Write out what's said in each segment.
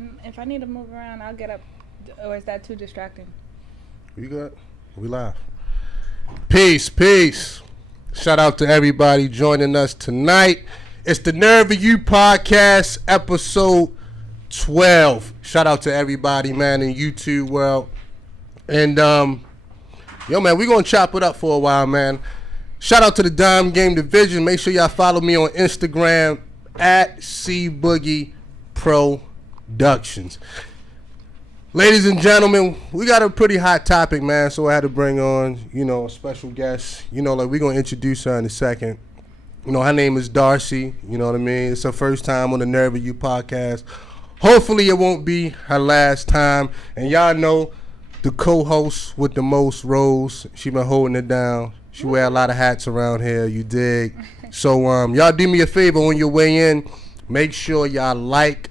And if I need to move around, I'll get up. Or is that too distracting? We good? We live. Peace. Shout out to everybody joining us tonight. It's the Nerve of You podcast, episode 12. Shout out to everybody, man, in YouTube world. And, yo, man, we going to chop it up for a while, man. Shout out to the Dime Game Division. Make sure y'all follow me on Instagram at cboogie productions. Ladies and gentlemen, we got a pretty hot topic, man, so I had to bring on, a special guest. We're going to introduce her in a second. Her name is Darcy, you know what I mean? It's her first time on the Nerve of You podcast. Hopefully it won't be her last time. And y'all know the co-host with the most roles. She been holding it down. She wear a lot of hats around here, you dig? So y'all do me a favor on your way in. Make sure y'all like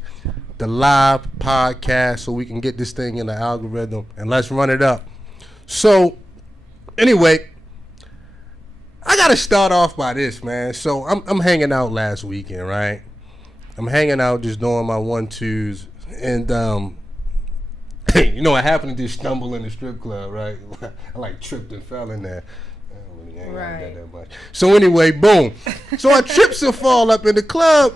the live podcast so we can get this thing in the algorithm, and let's run it up. So anyway, I gotta start off by this, man. So I'm hanging out last weekend, right? I'm hanging out just doing my 1-2s, and I happened to just stumble in the strip club, right? I tripped and fell in there. I don't really hang out that much. So anyway, boom. So I trips and fall up in the club.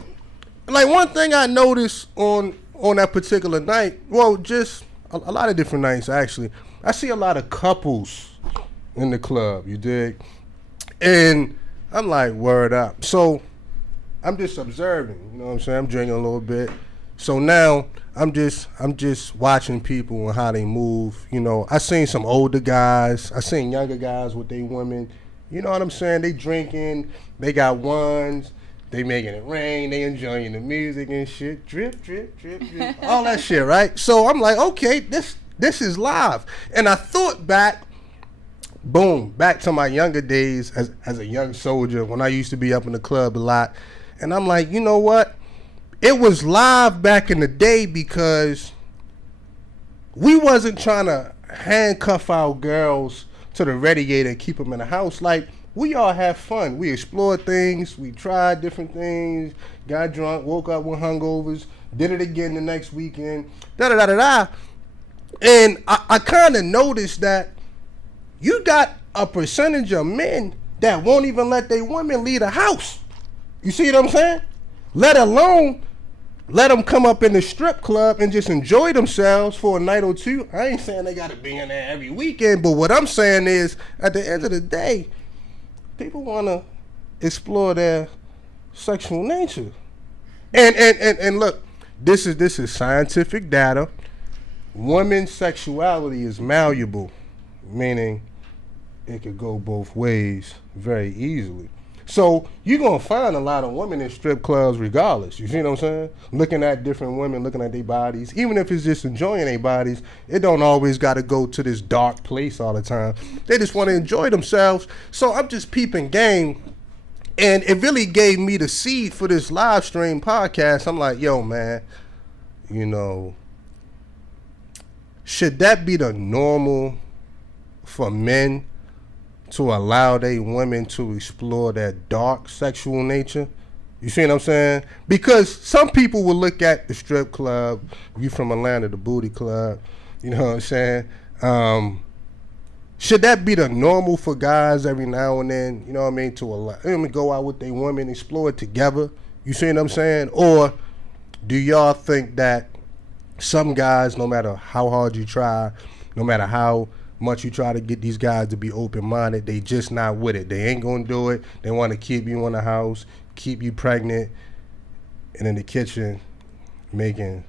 One thing I noticed on that particular night, well, just a lot of different nights, actually, I see a lot of couples in the club, you dig? And I'm like, word up. So I'm just observing, you know what I'm saying? I'm drinking a little bit. So now I'm just watching people and how they move. I seen some older guys. I seen younger guys with their women. You know what I'm saying? They drinking. They got ones. They making it rain. They enjoying the music and shit. Drip, drip, drip, drip. All that shit, right? So I'm like, okay, this is live. And I thought back to my younger days as a young soldier when I used to be up in the club a lot. And I'm like, you know what? It was live back in the day because we wasn't trying to handcuff our girls to the radiator and keep them in the house. We all have fun. We explored things. We tried different things. Got drunk, woke up with hangovers, did it again the next weekend, da-da-da-da-da. And I kind of noticed that you got a percentage of men that won't even let their women leave the house. You see what I'm saying? Let alone let them come up in the strip club and just enjoy themselves for a night or two. I ain't saying they got to be in there every weekend, but what I'm saying is, at the end of the day, people want to explore their sexual nature. And look, this is scientific data. Women's sexuality is malleable, meaning it could go both ways very easily. So you're going to find a lot of women in strip clubs regardless. You see what I'm saying? Looking at different women, looking at their bodies. Even if it's just enjoying their bodies, it don't always got to go to this dark place all the time. They just want to enjoy themselves. So I'm just peeping game. And it really gave me the seed for this live stream podcast. I'm like, yo, man, should that be the normal for men to allow their women to explore their dark sexual nature? You see what I'm saying? Because some people will look at the strip club, you from Atlanta, the booty club, you know what I'm saying? Should that be the normal for guys every now and then, you know what I mean, to allow them to go out with their women, explore it together? You see what I'm saying? Or do y'all think that some guys, no matter how hard you try, no matter how much you try to get these guys to be open-minded, they just not with it. They ain't gonna do it. They want to keep you in the house, keep you pregnant, and in the kitchen making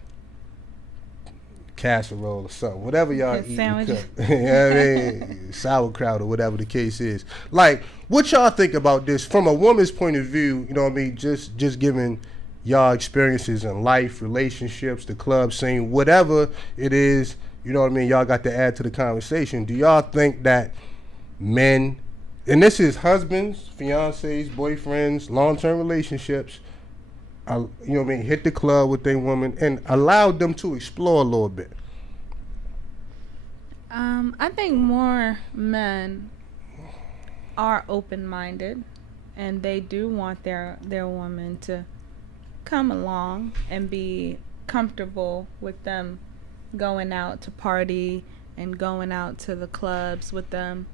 casserole or something, whatever y'all eat. You know what I mean? Sauerkraut or whatever the case is. What y'all think about this from a woman's point of view? You know what I mean? Just giving y'all experiences in life, relationships, the club scene, whatever it is. You know what I mean? Y'all got to add to the conversation. Do y'all think that men, and this is husbands, fiancés, boyfriends, long-term relationships, hit the club with their woman and allow them to explore a little bit? I think more men are open-minded, and they do want their woman to come along and be comfortable with them going out to party and going out to the clubs with them.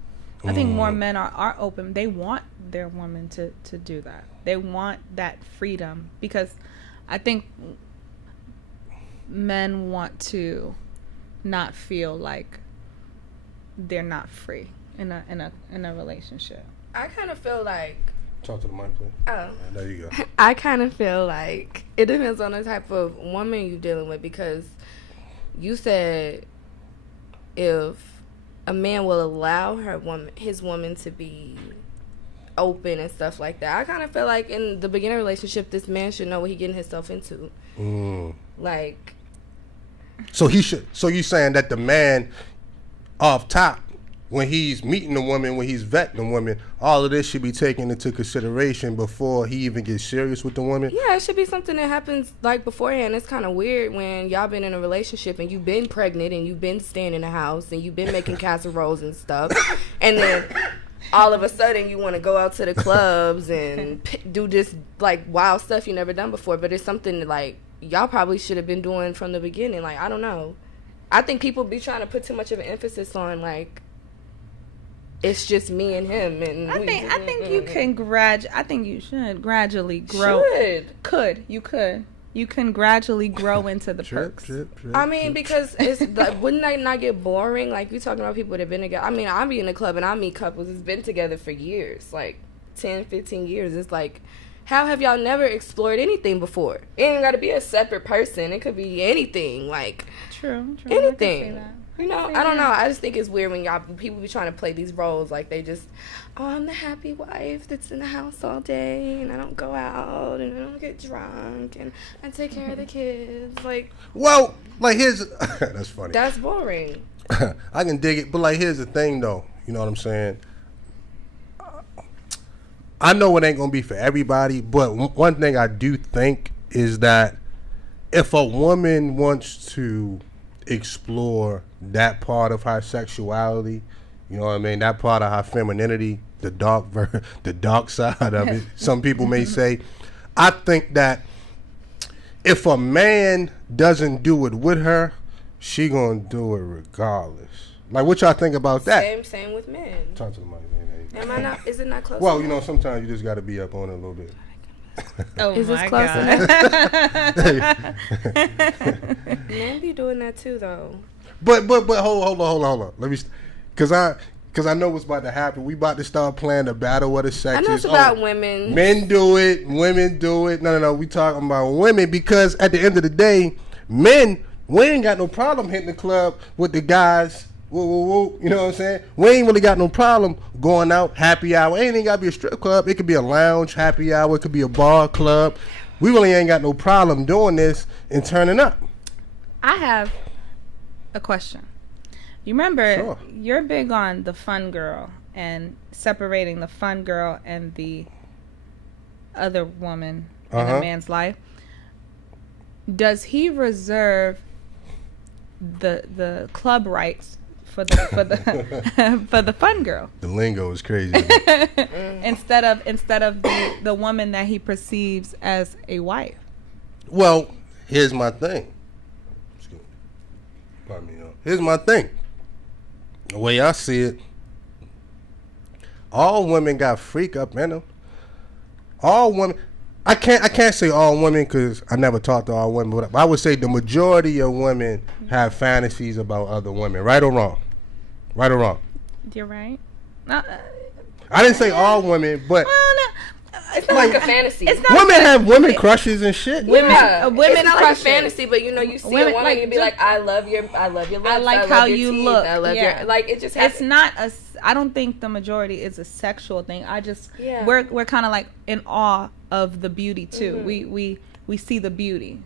I think more men are open. They want their woman to do that. They want that freedom, because I think men want to not feel like they're not free in a relationship. I kind of feel like... Talk to the mic, please. Oh. There you go. I kind of feel like it depends on the type of woman you're dealing with, because you said if a man will allow his woman to be open and stuff like that. I kind of feel like in the beginning relationship, this man should know what he's getting himself into. Like, so he should. So you saying that the man off top, when he's meeting the woman, when he's vetting the woman, all of this should be taken into consideration before he even gets serious with the woman? Yeah, it should be something that happens like beforehand. It's kind of weird when y'all been in a relationship and you've been pregnant and you've been staying in the house and you've been making casseroles and stuff, and then all of a sudden you want to go out to the clubs and do this like wild stuff you never done before. But it's something that, like, y'all probably should have been doing from the beginning. Like, I don't know. I think people be trying to put too much of an emphasis on, like, it's just me and him, and I think you can I think you should gradually grow. You can gradually grow into the perks. I mean, because it's like, wouldn't that not get boring? Like, you talking about people that have been together. I mean, I be in a club and I meet couples that's been together for years, like 10, 15 years. It's like, how have y'all never explored anything before? It ain't got to be a separate person. It could be anything, like true. anything. You know, I don't know. I just think it's weird when people be trying to play these roles like they just, oh, I'm the happy wife that's in the house all day and I don't go out and I don't get drunk and I take care of the kids. Like, well, like here's that's funny. That's boring. I can dig it, but like here's the thing though. You know what I'm saying? I know it ain't gonna be for everybody, but one thing I do think is that if a woman wants to explore that part of her sexuality, you know what I mean, that part of her femininity, the dark side of it, some people may say, I think that if a man doesn't do it with her, she gonna do it regardless. Like, what y'all think about that? Same with men. Talk to the mic, man. Am I not? Is it not close? Well, you know, sometimes you just got to be up on it a little bit. Oh, is this my close God. enough? Men be doing that too, though. But hold on. Let me, cause I know what's about to happen. We about to start playing the battle of the sexes. I know it's about women. Men do it, women do it. No. We talking about women, because at the end of the day, men, we ain't got no problem hitting the club with the guys. Woo, you know what I'm saying? We ain't really got no problem going out, happy hour. It ain't got to be a strip club. It could be a lounge, happy hour. It could be a bar, club. We really ain't got no problem doing this and turning up. I have a question. You remember, Sure. You're big on the fun girl and separating the fun girl and the other woman in a man's life. Does he reserve the club rights for the for the fun girl? The lingo is crazy. instead of the woman that he perceives as a wife. Well, here's my thing. Pardon me, here's my thing. The way I see it, all women got freak up in them. All women. I can't say all women because I never talked to all women, but I would say the majority of women have fantasies about other women. Right or wrong? Right or wrong? You're right. I didn't say all women, but well, no. It's not like a fantasy. Women have women crushes and shit. Women it's not like a crushes. fantasy, but you know, you see women, a woman and you be like, I love your lips, I like how you teeth, look. I love your, like, it just happens. It's not a. I don't think the majority is a sexual thing. We're kind of like in awe of the beauty too. Mm-hmm. We see the beauty.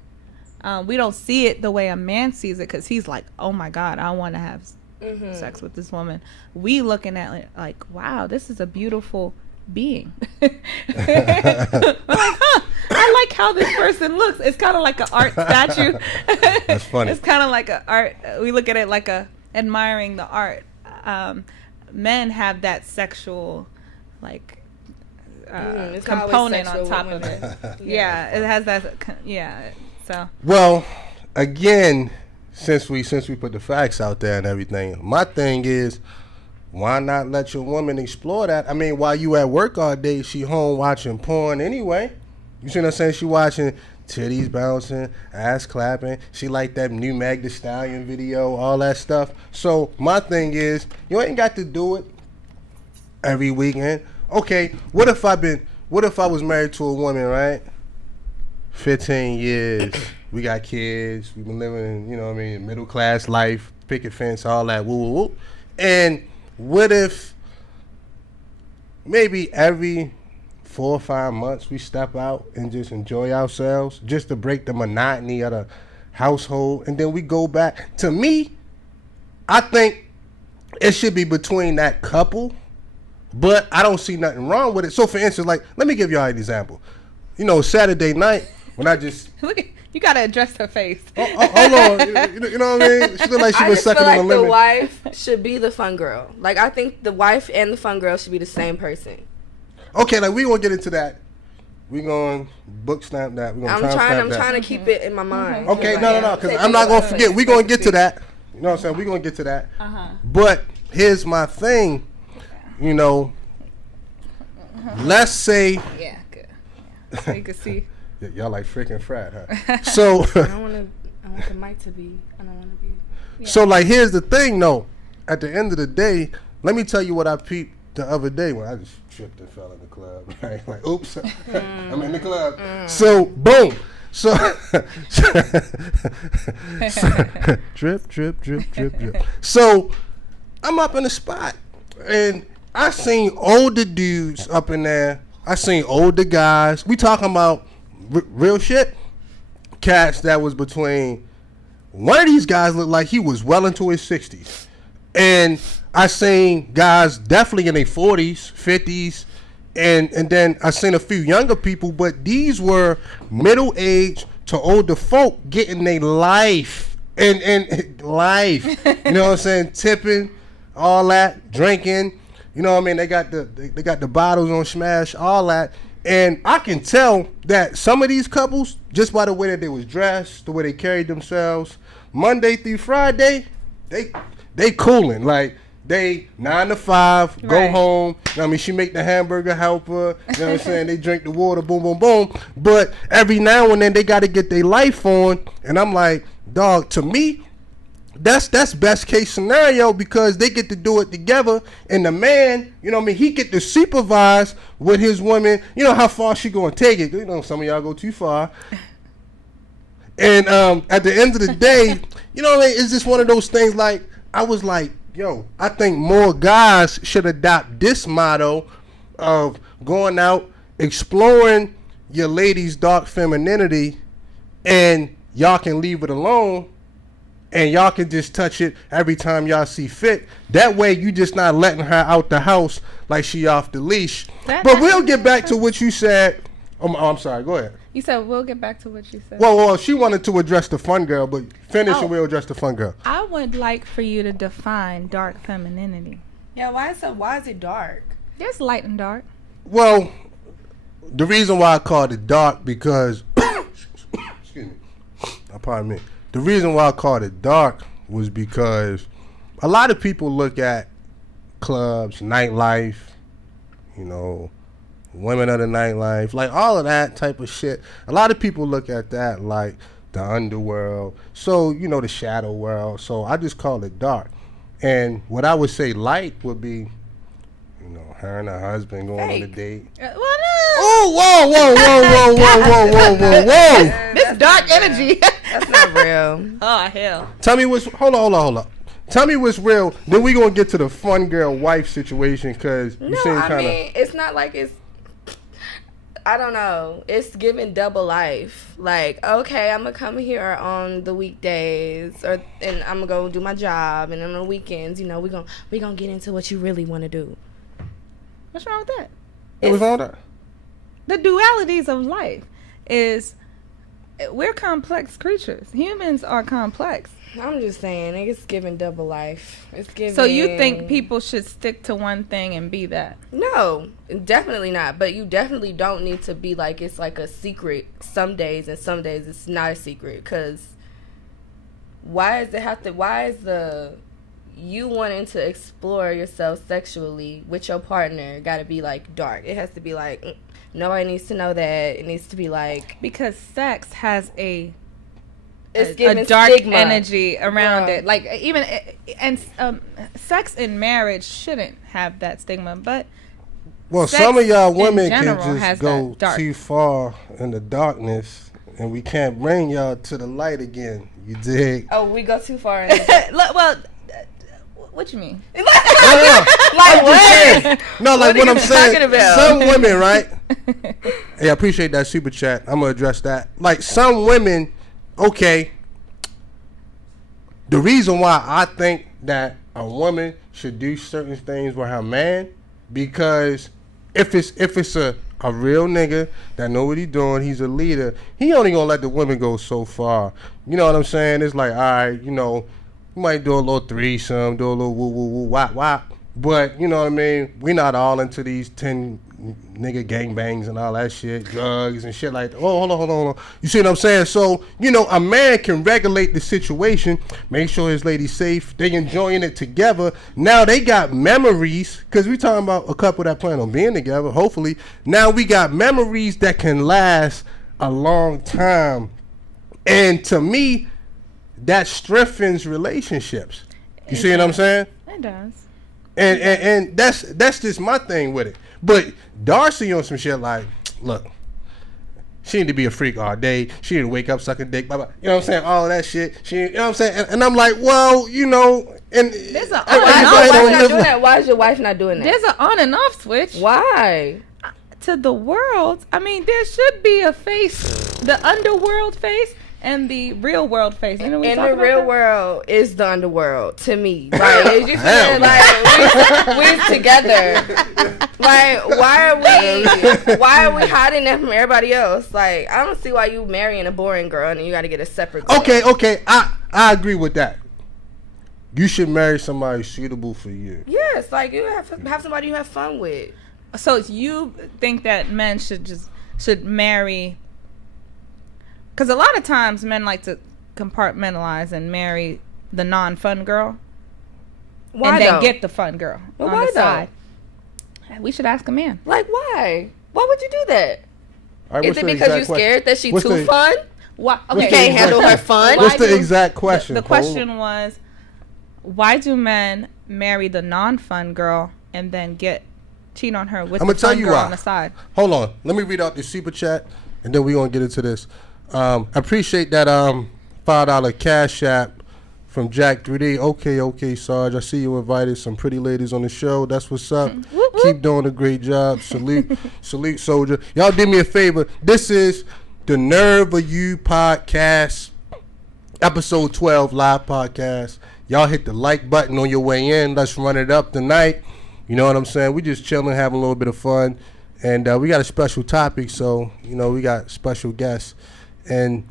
We don't see it the way a man sees it, because he's like, oh my God, I want to have sex with this woman. We looking at it like, wow, this is a beautiful being. We're like, I like how this person looks. It's kind of like an art statue. That's funny. It's kind of like an art. We look at it like admiring the art. Men have that sexual, like, component on top of it. Yeah, it has that. Yeah. So. Well, again, since we put the facts out there and everything, my thing is, why not let your woman explore that? I mean, while you at work all day, she home watching porn anyway. You see what I'm saying? She watching titties bouncing, ass clapping. She like that new Meg Thee Stallion video, all that stuff. So my thing is, you ain't got to do it every weekend. Okay, what if I was married to a woman, right? 15 years, we got kids, we've been living, you know what I mean, middle class life, picket fence, all that, woo woo woo. And what if maybe every 4 or 5 months we step out and just enjoy ourselves, just to break the monotony of the household, and then we go back? To me, I think it should be between that couple, but I don't see nothing wrong with it. So for instance, like, let me give y'all an example. You know, Saturday night, when I just... Look at, you gotta address her face. Hold on. You know what I mean? She look like she was sucking on a lemon. The wife should be the fun girl. Like, I think the wife and the fun girl should be the same person. Okay, like, we gonna get into that. We gonna book stamp that. We gonna I'm trying to keep it in my mind. Okay, no, because I'm not gonna forget. We gonna get to that. You know what I'm saying? We gonna get to that. But here's my thing. You know, let's say... Yeah, good. Yeah. So you can see. Y'all like freaking frat, huh? So... I want the mic to be... I don't want to be... Yeah. So, like, here's the thing, though. At the end of the day, let me tell you what I peeped the other day when I just tripped and fell in the club. Right? Like, oops, I'm in the club. So, boom. So, drip. So, I'm up in the spot, and I seen older dudes up in there. I seen older guys. We talking about real shit. Cats that was between... One of these guys looked like he was well into his 60s. And I seen guys definitely in their 40s, 50s. And then I seen a few younger people, but these were middle-aged to older folk getting their life. And life. You know what I'm saying? Tipping, all that, drinking. You know what I mean? They got the bottles on smash, all that. And I can tell that some of these couples, just by the way that they was dressed, the way they carried themselves, Monday through Friday, they cooling. Like, they 9 to 5, go home. You know what I mean? She make the hamburger helper. You know what I'm saying? They drink the water, boom, boom, boom. But every now and then they got to get their life on. And I'm like, dog, to me, that's best case scenario, because they get to do it together, and the man, you know what I mean, he get to supervise with his woman, you know how far she gonna take it. You know, some of y'all go too far. And at the end of the day, you know, it's just one of those things. Like, I was like, yo, I think more guys should adopt this motto of going out, exploring your lady's dark femininity, and y'all can leave it alone. And y'all can just touch it every time y'all see fit. That way, you just not letting her out the house like she off the leash. But we'll get back to what you said. Oh, I'm sorry. Go ahead. You said we'll get back to what you said. Well, she wanted to address the fun girl, but finish and we'll address the fun girl. I would like for you to define dark femininity. Yeah, why is it dark? There's light and dark. Well, the reason why I called it dark because... excuse me. Pardon me. The reason why I called it dark was because a lot of people look at clubs, nightlife, you know, women of the nightlife, like all of that type of shit. A lot of people look at that like the underworld. So, you know, the shadow world. So I just call it dark. And what I would say light would be, you know, her and her husband going on a date. Oh, whoa. This dark energy. That's not real. Oh, hell. Tell me what's... Hold on. Tell me what's real. Then we going to get to the fun girl wife situation, because you seem kind of... I mean, it's not like it's... I don't know. It's giving double life. Like, okay, I'm going to come here on the weekdays, and I'm going to go do my job, and on the weekends, you know, we gonna get into what you really want to do. What's wrong with that? What's wrong with that? The dualities of life is... We're complex creatures. Humans are complex. I'm just saying, it's giving double life. It's giving. So you think people should stick to one thing and be that? No, definitely not. But you definitely don't need to be like it's like a secret some days, and some days it's not a secret. Because why is the you wanting to explore yourself sexually with your partner gotta be like dark? It has to be like nobody needs to know that. It needs to be like, because sex has a dark stigma. Energy around it. Like even sex in marriage shouldn't have that stigma, but some of y'all women can just go too far in the darkness, and we can't bring y'all to the light again. You dig? Oh, we go too far. Well, what you mean? Like what? No, like what I'm saying. Some women, right? Hey, I appreciate that super chat. I'm gonna address that. Like some women, okay. The reason why I think that a woman should do certain things with her man, because if it's a real nigga that know what he doing, he's a leader, he only gonna let the women go so far. You know what I'm saying? It's like, all right, you know, you might do a little threesome, do a little woo woo woo wop wop, but you know what I mean? We not all into these 10 nigga gangbangs and all that shit, drugs and shit like that. Oh, hold on. You see what I'm saying? So, you know, a man can regulate the situation, make sure his lady's safe, they enjoying it together. Now they got memories, because we talking about a couple that plan on being together, hopefully. Now we got memories that can last a long time. And to me, that strengthens relationships. You see what I'm saying? It does. And that's just my thing with it. But Darcy on some shit like, look, she need to be a freak all day. She need to wake up sucking dick, blah, blah. You know what I'm saying? All of that shit. You know what I'm saying? And I'm like, well, you know, and there's a why is your wife not doing that? There's an on and off switch. Why? To the world. I mean, there should be a face, the underworld face and the real world face. And the real world is the underworld to me. Like, you feel like we're together. Like, why are we hiding that from everybody else? Like, I don't see why you marrying a boring girl and you got to get a separate girl. Okay, I agree with that. You should marry somebody suitable for you. Yes, like you have somebody you have fun with. So you think that men should marry? Because a lot of times men like to compartmentalize and marry the non-fun girl. Why and then get the fun girl on the side. We should ask a man. Like, why? Why would you do that? Right, is it because you're scared that she's too fun? Why? Okay. You can't handle her fun? What's the exact question? The question was, why do men marry the non-fun girl and then cheat on her with the fun girl on the side? Hold on. Let me read out this super chat, and then we're going to get into this. I appreciate that $5 cash app from Jack 3D. Okay, Sarge. I see you invited some pretty ladies on the show. That's what's up. Keep doing a great job. Salute, soldier. Y'all do me a favor. This is the Nerve of You podcast, episode 12 live podcast. Y'all hit the like button on your way in. Let's run it up tonight. You know what I'm saying? We just chilling, having a little bit of fun. And we got a special topic, so, you know, we got special guests. And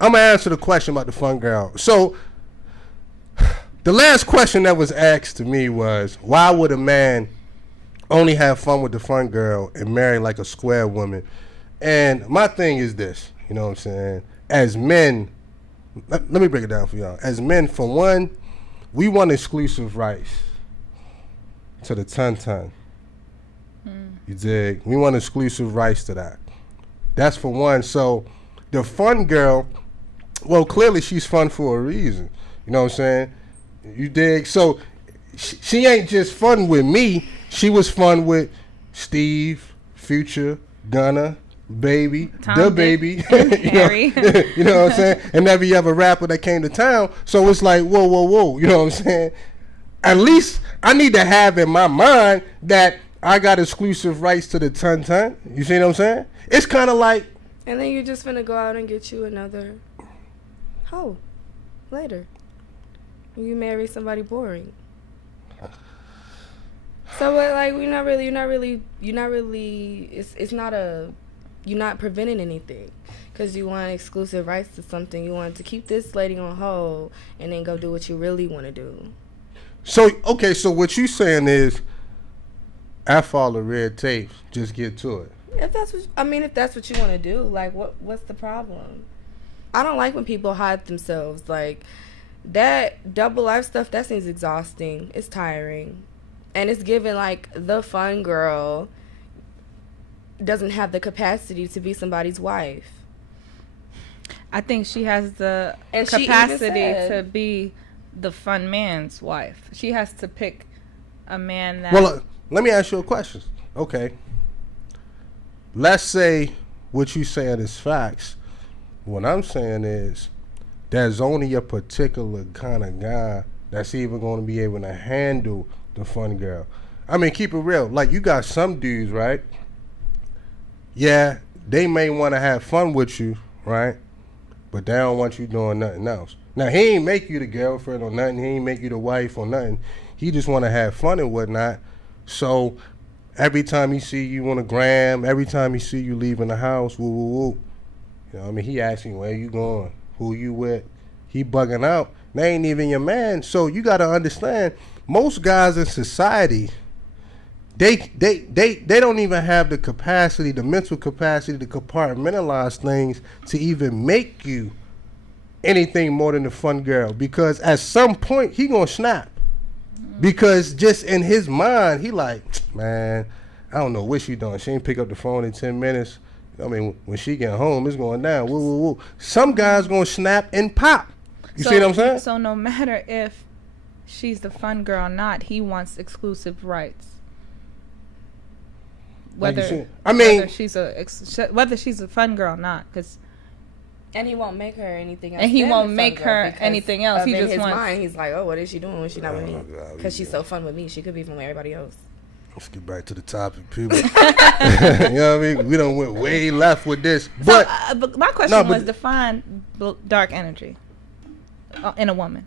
I'm going to answer the question about the fun girl. So, the last question that was asked to me was, why would a man only have fun with the fun girl and marry like a square woman? And my thing is this, you know what I'm saying? As men, let me break it down for y'all. As men, for one, we want exclusive rights to the ton. You dig? We want exclusive rights to that. That's for one. So, the fun girl, well, clearly she's fun for a reason. You know what I'm saying? You dig? So, she ain't just fun with me. She was fun with Steve, Future, Gunna, Baby, Tom, the Baby. Harry. You know what I'm saying? And every other rapper that came to town. So, it's like, whoa. You know what I'm saying? At least I need to have in my mind that I got exclusive rights to the ton. You see what I'm saying? It's kind of like. And then you're just finna go out and get you another hoe later. You marry somebody boring. So, but like, you're not preventing anything. Because you want exclusive rights to something. You want to keep this lady on hold and then go do what you really want to do. So, okay, so what you saying is, F all the red tape, just get to it. If that's what you want to do, like, what's the problem? I don't like when people hide themselves. Like, that double life stuff, that seems exhausting. It's tiring. And it's given like the fun girl doesn't have the capacity to be somebody's wife. I think she has the capacity to be the fun man's wife. She has to pick a man that... Well, let me ask you a question. Okay. Let's say what you saying is facts. What I'm saying is there's only a particular kind of guy that's even going to be able to handle the fun girl. I mean, keep it real. Like, you got some dudes, right? Yeah, they may want to have fun with you, right? But they don't want you doing nothing else. Now, he ain't make you the girlfriend or nothing. He ain't make you the wife or nothing. He just want to have fun and whatnot. So every time he see you on the gram, every time he see you leaving the house, woo, woo, woo. You know what I mean? He asking, where you going? Who you with? He bugging out. They ain't even your man. So you got to understand, most guys in society, they don't even have the capacity, the mental capacity to compartmentalize things to even make you anything more than a fun girl. Because at some point, he gonna snap. Because just in his mind, he like, man, I don't know what she doing. She ain't pick up the phone in 10 minutes. I mean, when she get home, it's going down. Woo, woo, woo. Some guys gonna snap and pop. You see what I'm saying? So no matter if she's the fun girl or not, he wants exclusive rights. Whether she's a fun girl or not, and he won't make her anything else. And he won't make her anything else. He just wants. Mind, he's like, oh, what is she doing when she's not with me? Because she's so fun with me. She could be from everybody else. Let's get back to the topic, people. You know what I mean? We done went way left with this. But, but my question was, define dark energy in a woman.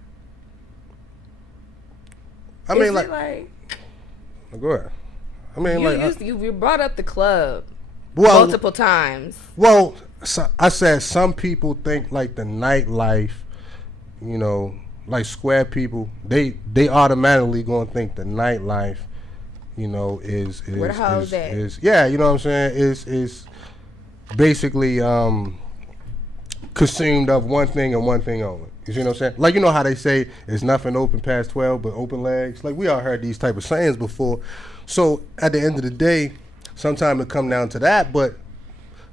I mean, like go ahead. I mean, you brought up the club multiple times. Well, so I said some people think like the nightlife, you know, like square people, they automatically gonna think the nightlife, you know, is where the hell is that? Yeah, you know what I'm saying? Is basically consumed of one thing and one thing only. You see what I'm saying? Like, you know how they say it's nothing open past 12 but open legs? Like, we all heard these type of sayings before. So at the end of the day, sometimes it come down to that. But,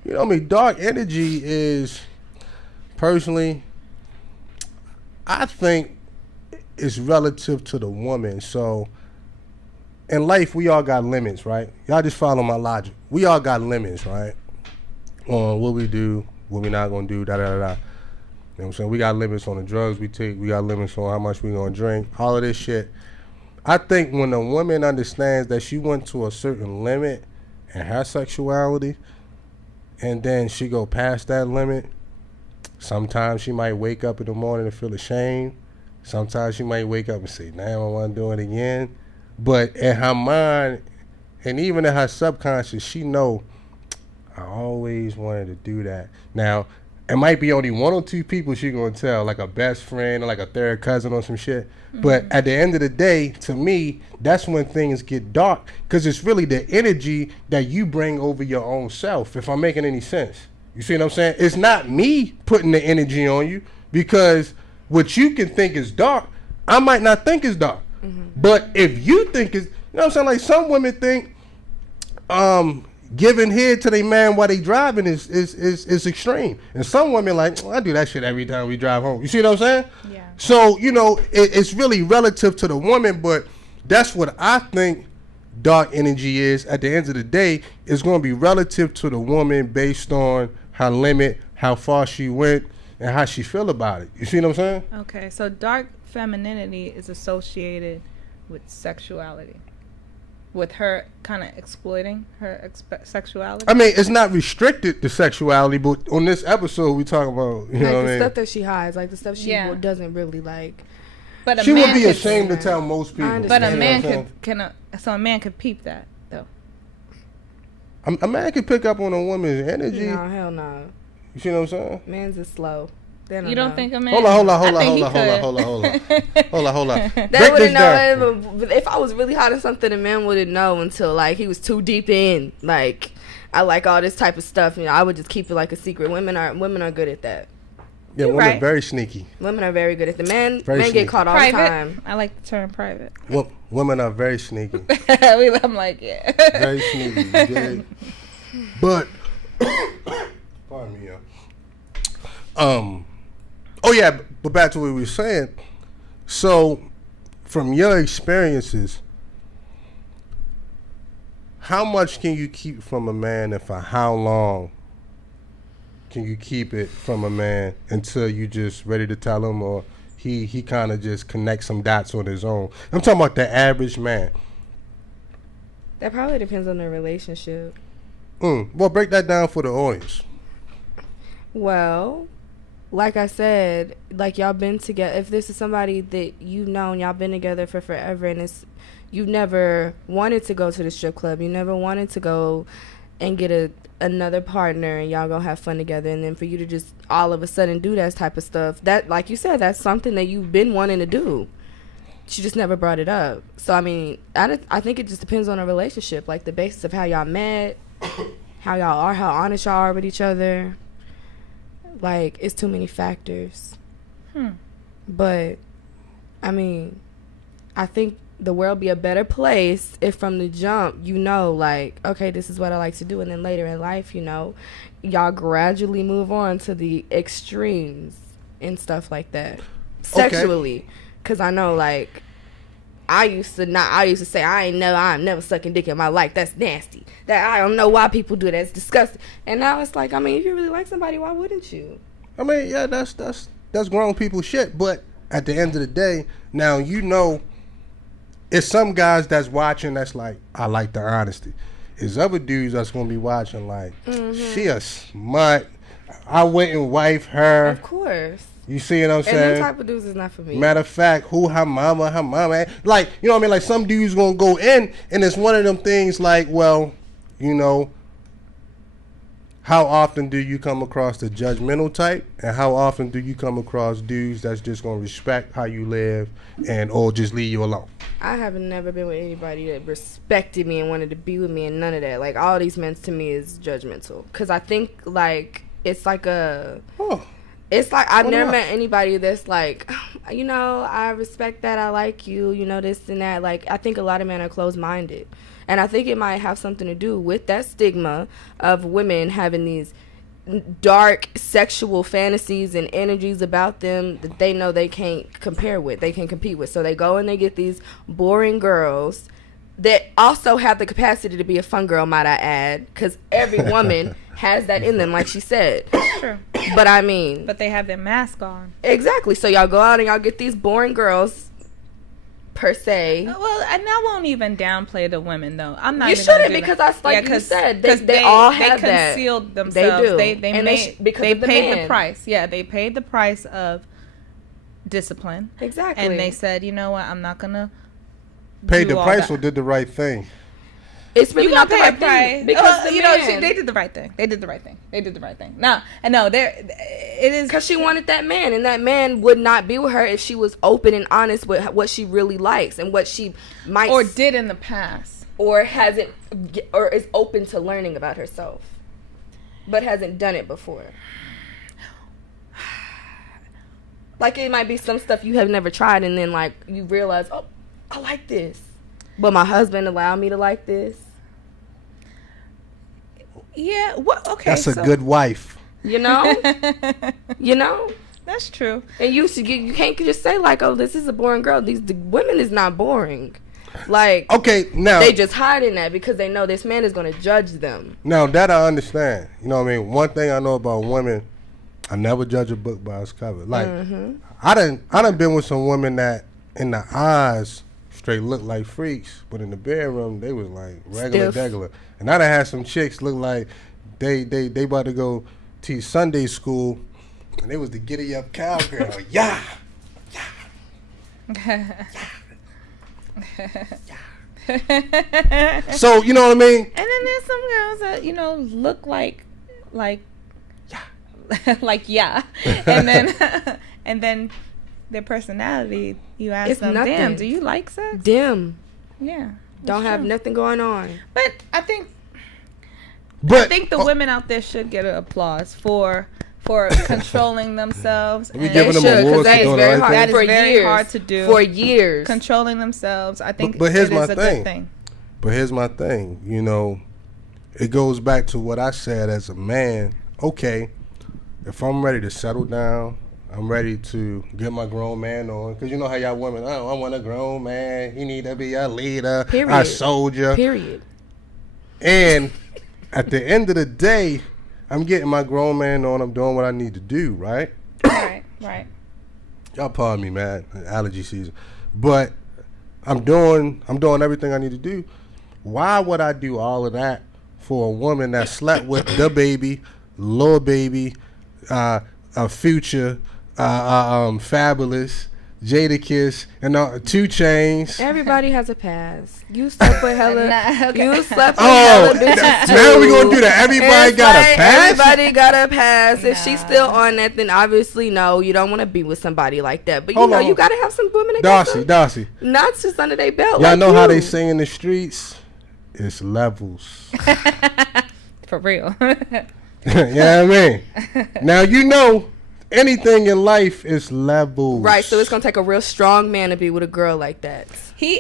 you know what I mean, dark energy is, personally, I think it's relative to the woman. So in life, we all got limits, right? Y'all just follow my logic. We all got limits, right? On what we do, what we not going to do, da-da-da-da. You know what I'm saying? We got limits on the drugs we take. We got limits on how much we going to drink. All of this shit. I think when a woman understands that she went to a certain limit in her sexuality, and then she go past that limit, sometimes she might wake up in the morning and feel ashamed. Sometimes she might wake up and say, damn, I want to do it again. But in her mind, and even in her subconscious, she know, I always wanted to do that. Now, it might be only one or two people she gonna tell, like a best friend or like a third cousin or some shit. Mm-hmm. But at the end of the day, to me, that's when things get dark, because it's really the energy that you bring over your own self, if I'm making any sense. You see what I'm saying? It's not me putting the energy on you, because what you can think is dark, I might not think is dark. Mm-hmm. But if you think it's, you know what I'm saying? Like, some women think giving head to their man while they driving is extreme. And some women like, I do that shit every time we drive home. You see what I'm saying? Yeah. So, you know, it's really relative to the woman, but that's what I think dark energy is. At the end of the day, it's going to be relative to the woman based on her limit, how far she went, and how she feel about it. You see what I'm saying? Okay, so dark femininity is associated with sexuality. With her kind of exploiting her sexuality? I mean, it's not restricted to sexuality, but on this episode, we talk about, you know what I mean? The stuff that she hides, like the stuff she doesn't really like. But she would be ashamed to tell most people. But a man so a man could peep that, though. A man can pick up on a woman's energy. No, hell no. You see what I'm saying? Men's is slow. You don't think a man? Hold on. That wouldn't know. If I was really hot or something, a man wouldn't know until like he was too deep in. Like, I like all this type of stuff. You know, I would just keep it like a secret. Women are good at that. Yeah, women are very sneaky. Women are very good at the men. Very men sneaky. get caught all Private. the time. I like the term private. Women are very sneaky. I'm like, yeah. Very sneaky. You get it? But, pardon me, oh yeah, but back to what we were saying. So, from your experiences, how much can you keep from a man, and for how long can you keep it from a man until you just ready to tell him, or he kind of just connects some dots on his own? I'm talking about the average man. That probably depends on the relationship. Well, break that down for the audience. Well, like I said, like y'all been together. If this is somebody that you've known, y'all been together for forever, and you've never wanted to go to the strip club, you never wanted to go and get another partner, and y'all gonna have fun together, and then for you to just all of a sudden do that type of stuff, that, like you said, that's something that you've been wanting to do. She just never brought it up. So I mean, I think it just depends on a relationship, like the basis of how y'all met, how y'all are, how honest y'all are with each other. Like, it's too many factors. But I mean, I think the world be a better place if from the jump, you know, like, okay, this is what I like to do, and then later in life, you know, y'all gradually move on to the extremes and stuff like that, sexually. Because I know, like, I used to say, I'm never sucking dick in my life. That's nasty. That I don't know why people do that. It's disgusting. And now it's like, I mean, if you really like somebody, why wouldn't you? I mean, yeah, that's grown people shit. But at the end of the day, now you know, it's some guys that's watching that's like, I like the honesty. There's other dudes that's gonna be watching like, she a smut. I went and wife her. Of course. You see what I'm saying? And them type of dudes is not for me. Matter of fact, her mama. Like, you know what I mean? Like, some dudes gonna go in, and it's one of them things like, well, you know, how often do you come across the judgmental type, and how often do you come across dudes that's just gonna respect how you live and or just leave you alone? I have never been with anybody that respected me and wanted to be with me and none of that. Like, all these men to me is judgmental. Because I think, like, it's like a... It's like, I've never met anybody that's like, you know, I respect that, I like you, you know, this and that. Like, I think a lot of men are closed-minded. And I think it might have something to do with that stigma of women having these dark sexual fantasies and energies about them that they know they can't compare with, they can't compete with. So they go and they get these boring girls that also have the capacity to be a fun girl, might I add, because every woman has that in them, like she said. Sure. But I mean... But they have their mask on. Exactly. So y'all go out and y'all get these boring girls, per se. Well, and I won't even downplay the women, though. I'm not. You even shouldn't, do because that. like you said, they all have that. They concealed themselves. They do. They paid the price. Yeah, they paid the price of discipline. Exactly. And they said, you know what, I'm not gonna paid the price or did the right thing. It's really not the right thing, because you know, they did the right thing. They did the right thing. No, I know it is because she wanted that man, and that man would not be with her if she was open and honest with what she really likes and what she might or did in the past, or hasn't, or is open to learning about herself, but hasn't done it before. Like, it might be some stuff you have never tried, and then like you realize, oh, I like this, but my husband allowed me to like this. Yeah, what? Okay, that's a good wife. You know, you know. That's true. And you can't just say like, oh, this is a boring girl. The women is not boring. Like, okay, now they just hide in that because they know this man is going to judge them. Now that I understand. You know what I mean? One thing I know about women, I never judge a book by its cover. Like, I done been with some women that in the eyes straight look like freaks, but in the bedroom they was like regular. And I done had some chicks look like they about to go teach Sunday school, and they was the giddy up cowgirl. Yeah. So you know what I mean? And then there's some girls that, you know, look like yeah, and then their personality, you ask it's them, nothing. damn, do you like sex? Dim. Yeah. Don't have nothing going on. But I think the women out there should get an applause for for controlling themselves. We giving them awards that is very hard. That is very hard to do for years. Controlling themselves, I think. But here's it my is a thing. good thing. But here's my thing. You know, it goes back to what I said as a man. Okay, if I'm ready to settle down, I'm ready to get my grown man on. Because you know how y'all women, oh, I want a grown man. He need to be a leader, a soldier. Period. And at the end of the day, I'm getting my grown man on. I'm doing what I need to do, right? Right. Y'all pardon me, man. Allergy season. But I'm doing everything I need to do. Why would I do all of that for a woman that slept with the baby, Lil Baby, a Future, Fabulous, Jadakiss, and 2 Chainz? Everybody has a past. You slept with hella. You slept with hella bitches too. Now we gonna do that. Everybody got a pass. Everybody got a pass. If she's still on that, then obviously no, you don't want to be with somebody like that. But you know, you gotta have some women. Darcy, not just under their belt. Y'all know how they say in the streets? It's levels. For real. You know what I mean? Now you know. Anything in life is levels. Right, so it's going to take a real strong man to be with a girl like that.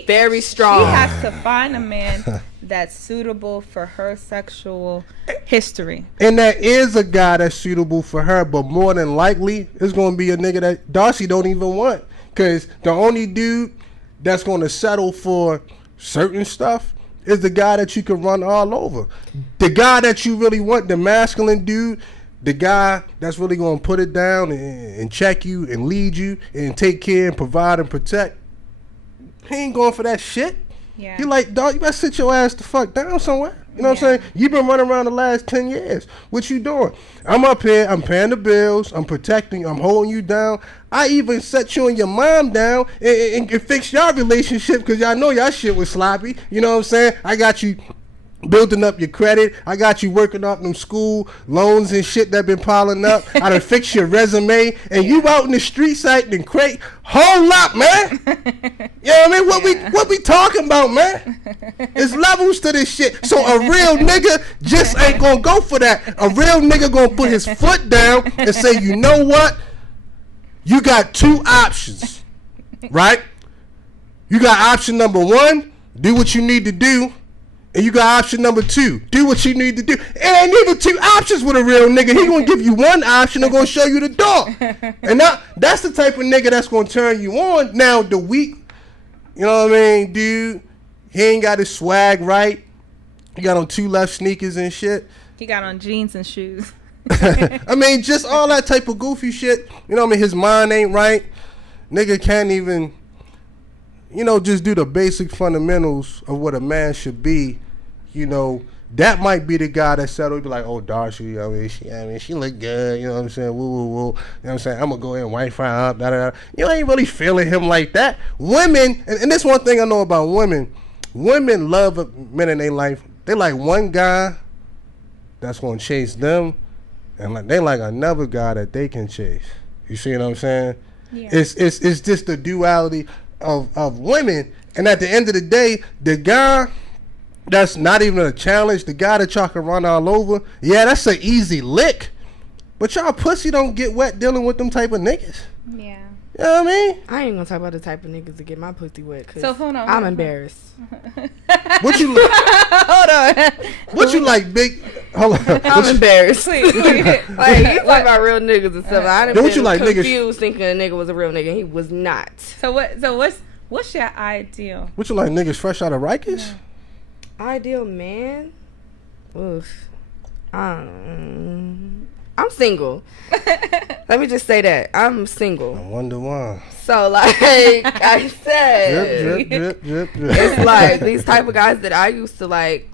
Very strong. She has to find a man that's suitable for her sexual history. And that is a guy that's suitable for her, but more than likely, it's going to be a nigga that Darcy don't even want. Because the only dude that's going to settle for certain stuff is the guy that you can run all over. The guy that you really want, the masculine dude, the guy that's really going to put it down and check you and lead you and take care and provide and protect, he ain't going for that shit. Yeah. You like, dog, you better sit your ass the fuck down somewhere. You know what I'm saying? You've been running around the last 10 years. What you doing? I'm up here. I'm paying the bills. I'm protecting you. I'm holding you down. I even set you and your mom down and fix your relationship because y'all know y'all shit was sloppy. You know what I'm saying? I got you building up your credit. I got you working up them school loans and shit that been piling up. I done fix your resume, and you out in the streets acting crazy. Hold up, man. You know what I mean? What we talking about, man? It's levels to this shit. So a real nigga just ain't gonna go for that. A real nigga gonna put his foot down and say, you know what? You got 2 options, right? You got option number 1, do what you need to do. And you got option number 2, do what you need to do. It ain't even 2 options with a real nigga. He gonna give you 1 option and gonna show you the door. And that's the type of nigga that's gonna turn you on. Now the weak, you know what I mean, dude, he ain't got his swag right. He got on 2 left sneakers and shit. He got on jeans and shoes. I mean, just all that type of goofy shit. You know what I mean? His mind ain't right. Nigga can't even, you know, just do the basic fundamentals of what a man should be. You know, that might be the guy that settled, be like, oh, Darcy, I mean, she look good, you know what I'm saying, woo, woo, woo, you know what I'm saying, I'm gonna go ahead and wife her up, da, da, da. You ain't really feeling him like that. Women, and this one thing I know about women love men in their life. They like one guy that's gonna chase them, and like they like another guy that they can chase. You see what I'm saying? Yeah. It's just the duality of women, and at the end of the day, the guy that's not even a challenge, the guy that y'all can run all over, yeah, that's an easy lick. But y'all pussy don't get wet dealing with them type of niggas. Yeah. You know what I mean? I ain't gonna talk about the type of niggas that get my pussy wet, cause so hold on, I'm embarrassed. What you hold on. What you like, big? Hold on. I'm embarrassed. Like you talk about real niggas and stuff. I done been like, confused thinking a nigga was a real nigga. He was not. So what's your ideal? What you like, niggas fresh out of Rikers? Yeah. Ideal man? Oof. I'm single. Let me just say that. I'm single. I wonder why. So, like I said, drip. It's like these type of guys that I used to like,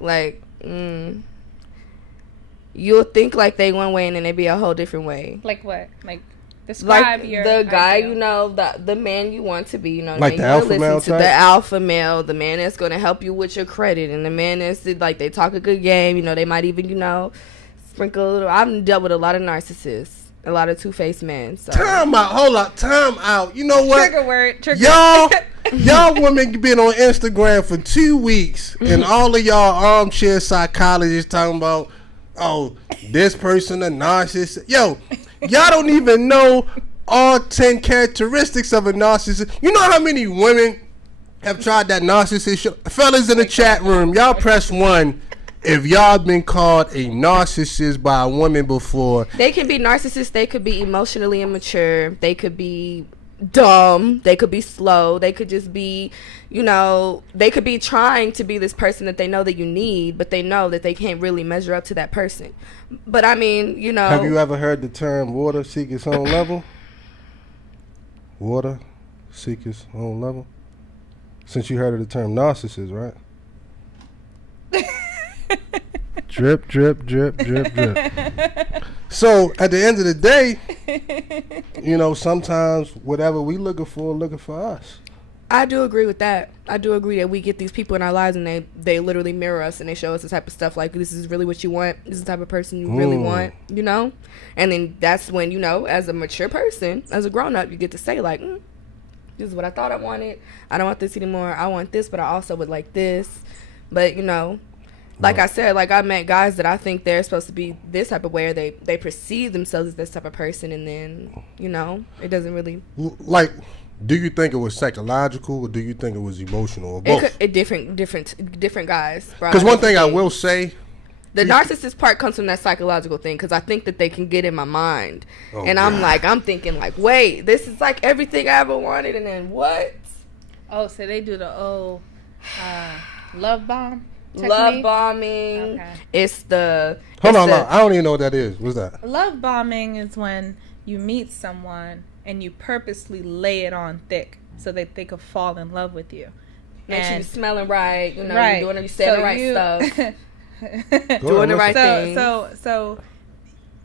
you'll think like they one way and then they be a whole different way. Like what? Like describe like your the guy, ideal. You know, the man you want to be, you know, like the alpha male type? The alpha male, the man that's going to help you with your credit, and the man that's like they talk a good game, you know, they might even, you know, sprinkle a little. I've dealt with a lot of narcissists, a lot of two-faced men. So. Time out. You know what? Trigger word. Y'all women been on Instagram for 2 weeks, and all of y'all armchair psychologists talking about, oh, this person a narcissist. Yo, Y'all don't even know all 10 characteristics of a narcissist. You know how many women have tried that narcissist shit? Fellas in the chat room, y'all press 1 if y'all been called a narcissist by a woman before. They can be narcissists. They could be emotionally immature. They could be dumb. They could be slow. They could just be, they could be trying to be this person that they know that you need, but they know that they can't really measure up to that person. But I mean, Have you ever heard the term water seek its own level? Water seek its own level? Since you heard of the term narcissist, right? Drip, drip, drip, drip, drip. So at the end of the day, sometimes whatever we looking for us. I do agree with that. I do agree that we get these people in our lives and they literally mirror us and they show us the type of stuff like, this is really what you want. This is the type of person you really want, And then that's when, as a mature person, as a grown up, you get to say like, this is what I thought I wanted. I don't want this anymore. I want this, but I also would like this. But, like I said, like I met guys that I think they're supposed to be this type of way, or they perceive themselves as this type of person, and then, it doesn't really. Like, do you think it was psychological, or do you think it was emotional, or both? Different guys. Because one thing I will say, the narcissist part comes from that psychological thing, because I think that they can get in my mind, and I'm thinking like, wait, this is like everything I ever wanted, and then what? Oh, so they do the love bomb technique? Love bombing. Okay. It's the. Hold on. I don't even know what that is. What's that? Love bombing is when you meet someone and you purposely lay it on thick so that they could fall in love with you. Make sure you're smelling right. Right. You're saying the right stuff. Doing the right thing. So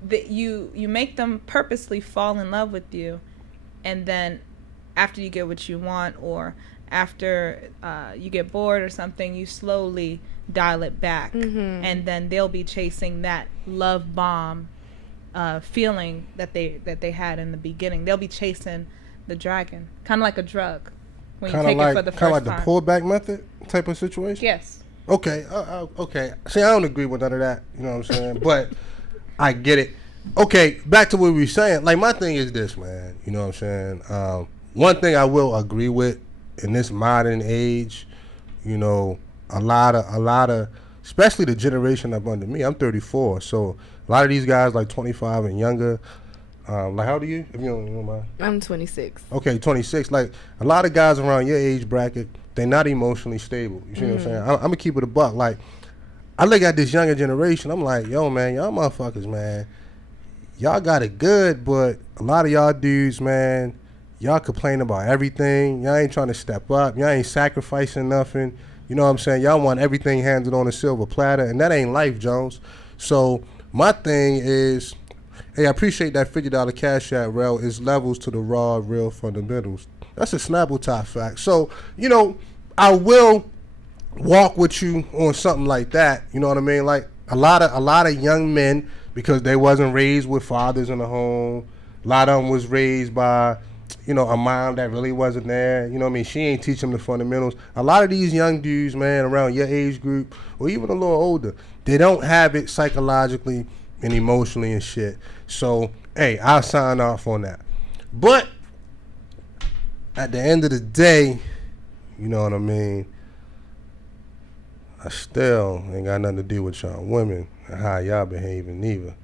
you make them purposely fall in love with you, and then after you get what you want, or after you get bored or something, you slowly dial it back, and then they'll be chasing that love bomb feeling that they had in the beginning. They'll be chasing the dragon, kind of like a drug when you take it for the first time. Kind of like the pullback method type of situation. Yes. Okay. Okay. See, I don't agree with none of that. You know what I'm saying? But I get it. Okay. Back to what we were saying. Like, my thing is this, man. You know what I'm saying? One thing I will agree with in this modern age, a lot of, especially the generation up under me. I'm 34, so a lot of these guys like 25 and younger. Like, how old are you? If you don't mind. I'm 26. Okay, 26. Like, a lot of guys around your age bracket, they're not emotionally stable. You see what I'm saying? I'm gonna keep it a buck. Like, I look at this younger generation. I'm like, yo, man, y'all motherfuckers, man, y'all got it good, but a lot of y'all dudes, man, y'all complain about everything. Y'all ain't trying to step up. Y'all ain't sacrificing nothing. You know what I'm saying? Y'all want everything handed on a silver platter, and that ain't life, Jones. So my thing is, hey, I appreciate that $50 cash app, Rel. Is levels to the raw, real fundamentals. That's a Snapple top fact. So, I will walk with you on something like that. You know what I mean? Like, a lot of young men, because they wasn't raised with fathers in the home. A lot of them was raised by, a mom that really wasn't there. You know what I mean? She ain't teach them the fundamentals. A lot of these young dudes, man, around your age group, or even a little older, they don't have it psychologically and emotionally and shit. So, hey, I'll sign off on that. But at the end of the day, you know what I mean, I still ain't got nothing to do with y'all women and how y'all behaving neither.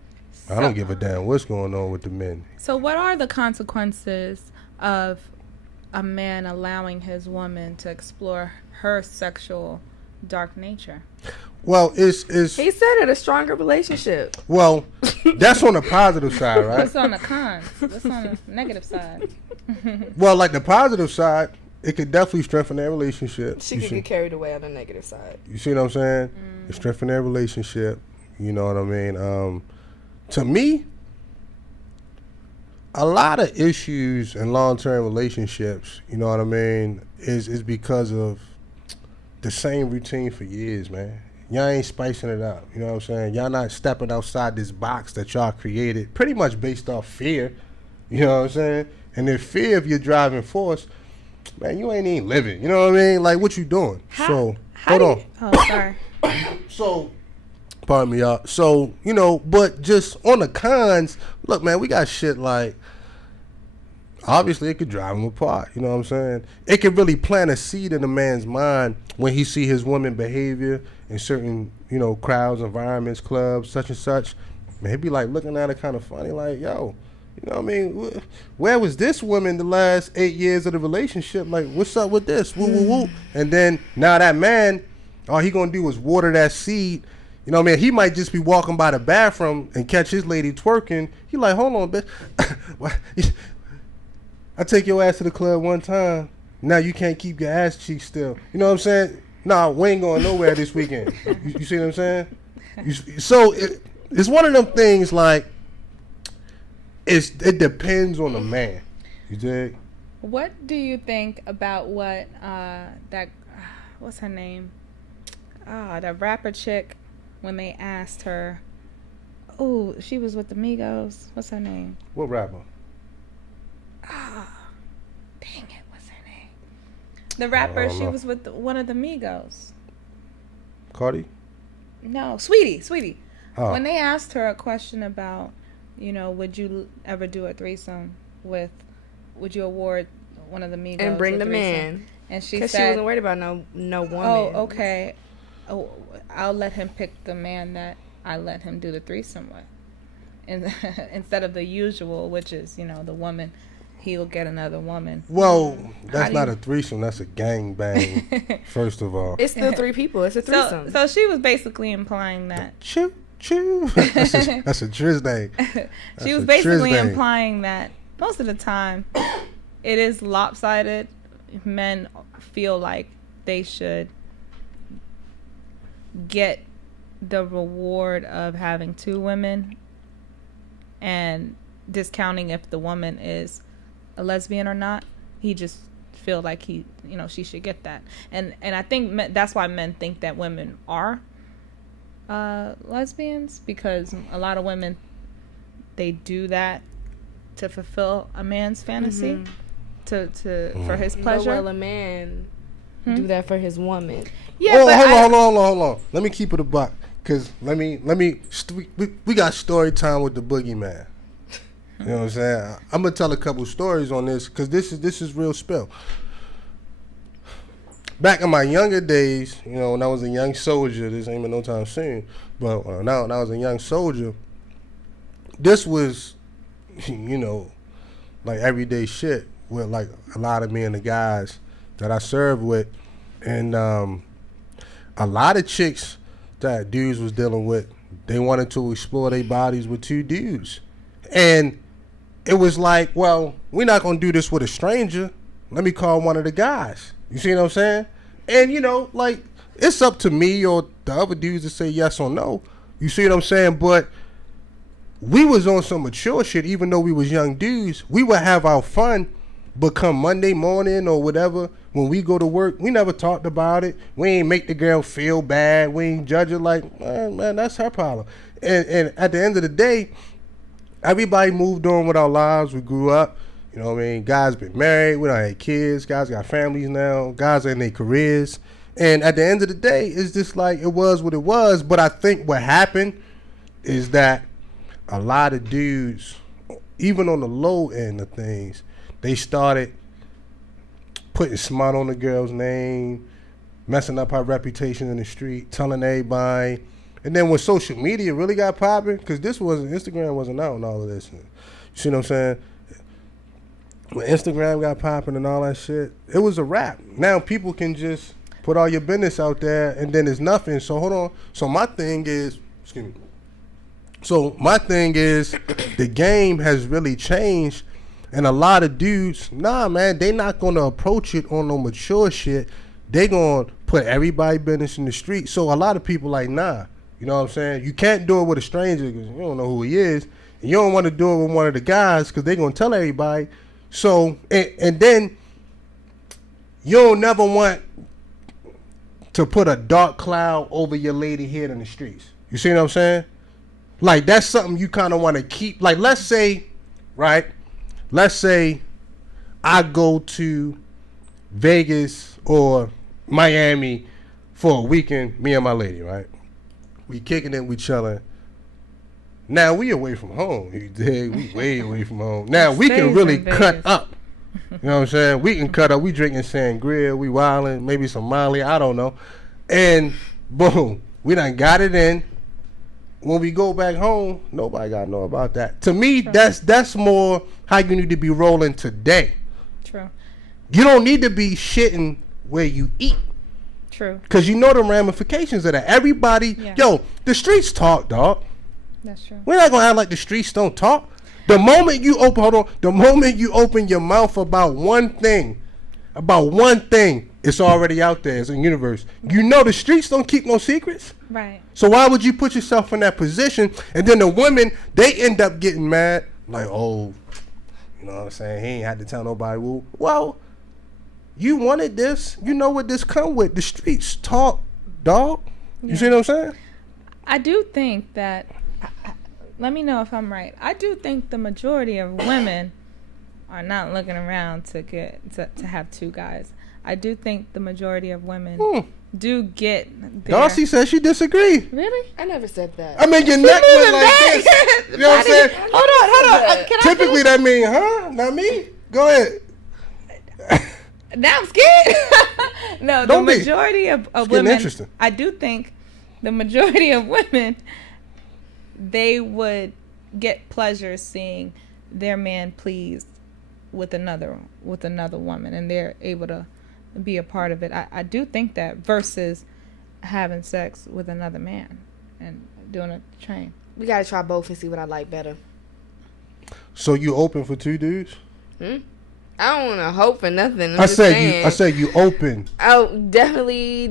I don't give a damn what's going on with the men. So what are the consequences of a man allowing his woman to explore her sexual dark nature? Well, it's he said it, a stronger relationship. Well, that's on the positive side, right? What's on the cons? What's on the negative side? Well, like the positive side, it could definitely strengthen their relationship. She could get carried away on the negative side. You see what I'm saying? It strengthen their relationship. You know what I mean? To me, a lot of issues in long-term relationships, you know what I mean, is because of the same routine for years, man. Y'all ain't spicing it up, you know what I'm saying? Y'all not stepping outside this box that y'all created, pretty much based off fear, you know what I'm saying? And if fear of your driving force, man, you ain't even living, you know what I mean? Like, what you doing? Hold on. Oh, sorry. Pardon me, y'all. So, you know, but just on the cons, look, man, we got shit like, obviously it could drive him apart. You know what I'm saying? It could really plant a seed in a man's mind when he see his woman behavior in certain, you know, crowds, environments, clubs, such and such. Man, he'd be like looking at it kind of funny, like, yo, you know what I mean? Where was this woman the last 8 years of the relationship? Like, what's up with this? Woo, woo, woo. And then now that man, all he gonna do is water that seed. You know what I mean? He might just be walking by the bathroom and catch his lady twerking. He like, hold on, bitch. I take your ass to the club one time. Now you can't keep your ass cheeks still. You know what I'm saying? Nah, we ain't going nowhere this weekend. You see what I'm saying? So it's one of them things like, it depends on the man. You dig? What do you think about what what's her name? That rapper chick, when they asked her, oh, she was with the Migos. What's her name? What rapper? Dang it, what's her name? The rapper, she was with one of the Migos. Cardi? No, Sweetie. Oh. When they asked her a question about, you know, would you ever do a threesome would you award one of the Migos and bring the man? And she said, she wasn't worried about no woman. Oh, okay. Oh, I'll let him pick the man that I let him do the threesome with. And instead of the usual, which is, you know, the woman, he'll get another woman. Well, that's not a threesome. That's a gangbang, first of all. It's still 3 people. It's a threesome. So she was basically implying that. Choo, choo. That's a Triz name. She was basically implying that most of the time it is lopsided. Men feel like they should get the reward of having 2 women and discounting if the woman is a lesbian or not. He just feel like she should get that. And I think that's why men think that women are lesbians, because a lot of women, they do that to fulfill a man's fantasy, for his pleasure. But will a man do that for his woman? Yeah, hold on. Let me keep it a buck, cause we got story time with the boogeyman. You know what I'm saying? I'm gonna tell a couple stories on this, cause this is real spill. Back in my younger days, you know, when I was a young soldier, this ain't been no time soon, but now when I was a young soldier, this was, you know, like everyday shit with like a lot of me and the guys that I served with, and a lot of chicks that dudes was dealing with, they wanted to explore their bodies with 2 dudes, and it was like, well, we're not gonna do this with a stranger. Let me call one of the guys. You see what I'm saying? And you know, like, it's up to me or the other dudes to say yes or no. You see what I'm saying? But we was on some mature shit. Even though we was young dudes, we would have our fun. But come Monday morning or whatever, when we go to work, we never talked about it. We ain't make the girl feel bad. We ain't judge her like, man, that's her problem. And at the end of the day, everybody moved on with our lives. We grew up. You know what I mean? Guys been married. We don't have kids. Guys got families now. Guys are in their careers. And at the end of the day, it's just like, it was what it was. But I think what happened is that a lot of dudes, even on the low end of things, they started putting smut on the girl's name, messing up her reputation in the street, telling everybody. And then when social media really got popping, because Instagram wasn't out and all of this. You see what I'm saying? When Instagram got popping and all that shit, it was a wrap. Now people can just put all your business out there and then it's nothing. So hold on. So my thing is, the game has really changed. And a lot of dudes, nah, man, they not going to approach it on no mature shit. They going to put everybody business in the street. So a lot of people like, nah, you know what I'm saying? You can't do it with a stranger because you don't know who he is. And you don't want to do it with one of the guys because they going to tell everybody. So, and then you don't never want to put a dark cloud over your lady head in the streets. You see what I'm saying? Like, that's something you kind of want to keep. Like, let's say I go to Vegas or Miami for a weekend, me and my lady, right? we kicking it, we chilling. Now we away from home. You dig? We way away from home. Now we can really cut up. You know what I'm saying? We can cut up. We drinking sangria. We wilding. Maybe some Molly. I don't know. And boom, we done got it in. When we go back home, nobody got to know about that. To me, true. That's more how you need to be rolling today. True. You don't need to be shitting where you eat. True. Because you know the ramifications of that. Everybody, yo, the streets talk, dog. That's true. We're not going to act like the streets don't talk. The moment you open your mouth about one thing, it's already out there as a universe. You know the streets don't keep no secrets. Right. So why would you put yourself in that position? And then the women, they end up getting mad. Like, oh, you know what I'm saying? He ain't had to tell nobody. Well, you wanted this. You know what this come with. The streets talk, dog. You see what I'm saying? I do think that, let me know if I'm right. I do think the majority of women are not looking around to have two guys. I do think the majority of women do get their... Darcy says she disagree. Really? I never said that. I mean, your neck went like this. You know what I'm saying? Hold on. Typically that mean, huh? Not me? Go ahead. Now I'm scared. No, the majority of women... interesting. I do think the majority of women, they would get pleasure seeing their man pleased with another woman, and they're able to be a part of it. I do think that versus having sex with another man and doing a train. We gotta try both and see what I like better. So you open for two dudes? I don't want to hope for nothing. I say you open. Oh, definitely.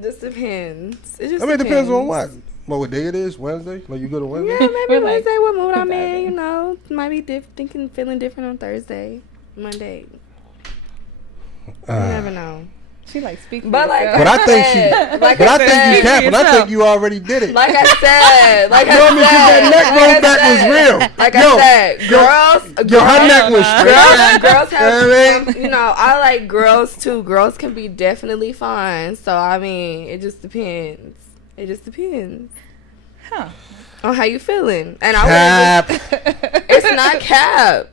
Just depends. It depends on what. What day it is? Wednesday? Like you go to Wednesday? Yeah, maybe Wednesday. What mood I'm in? You know, might be feeling different on Thursday, Monday. You never know. She like speaking, but I think you can't. But I think you already did it. Like I said, that neck roll back was real. Like I said, her neck was straight. Girls have, you know, I like girls too. Girls can be definitely fun. So I mean, it just depends. Huh? On how you feeling? And it's not cap.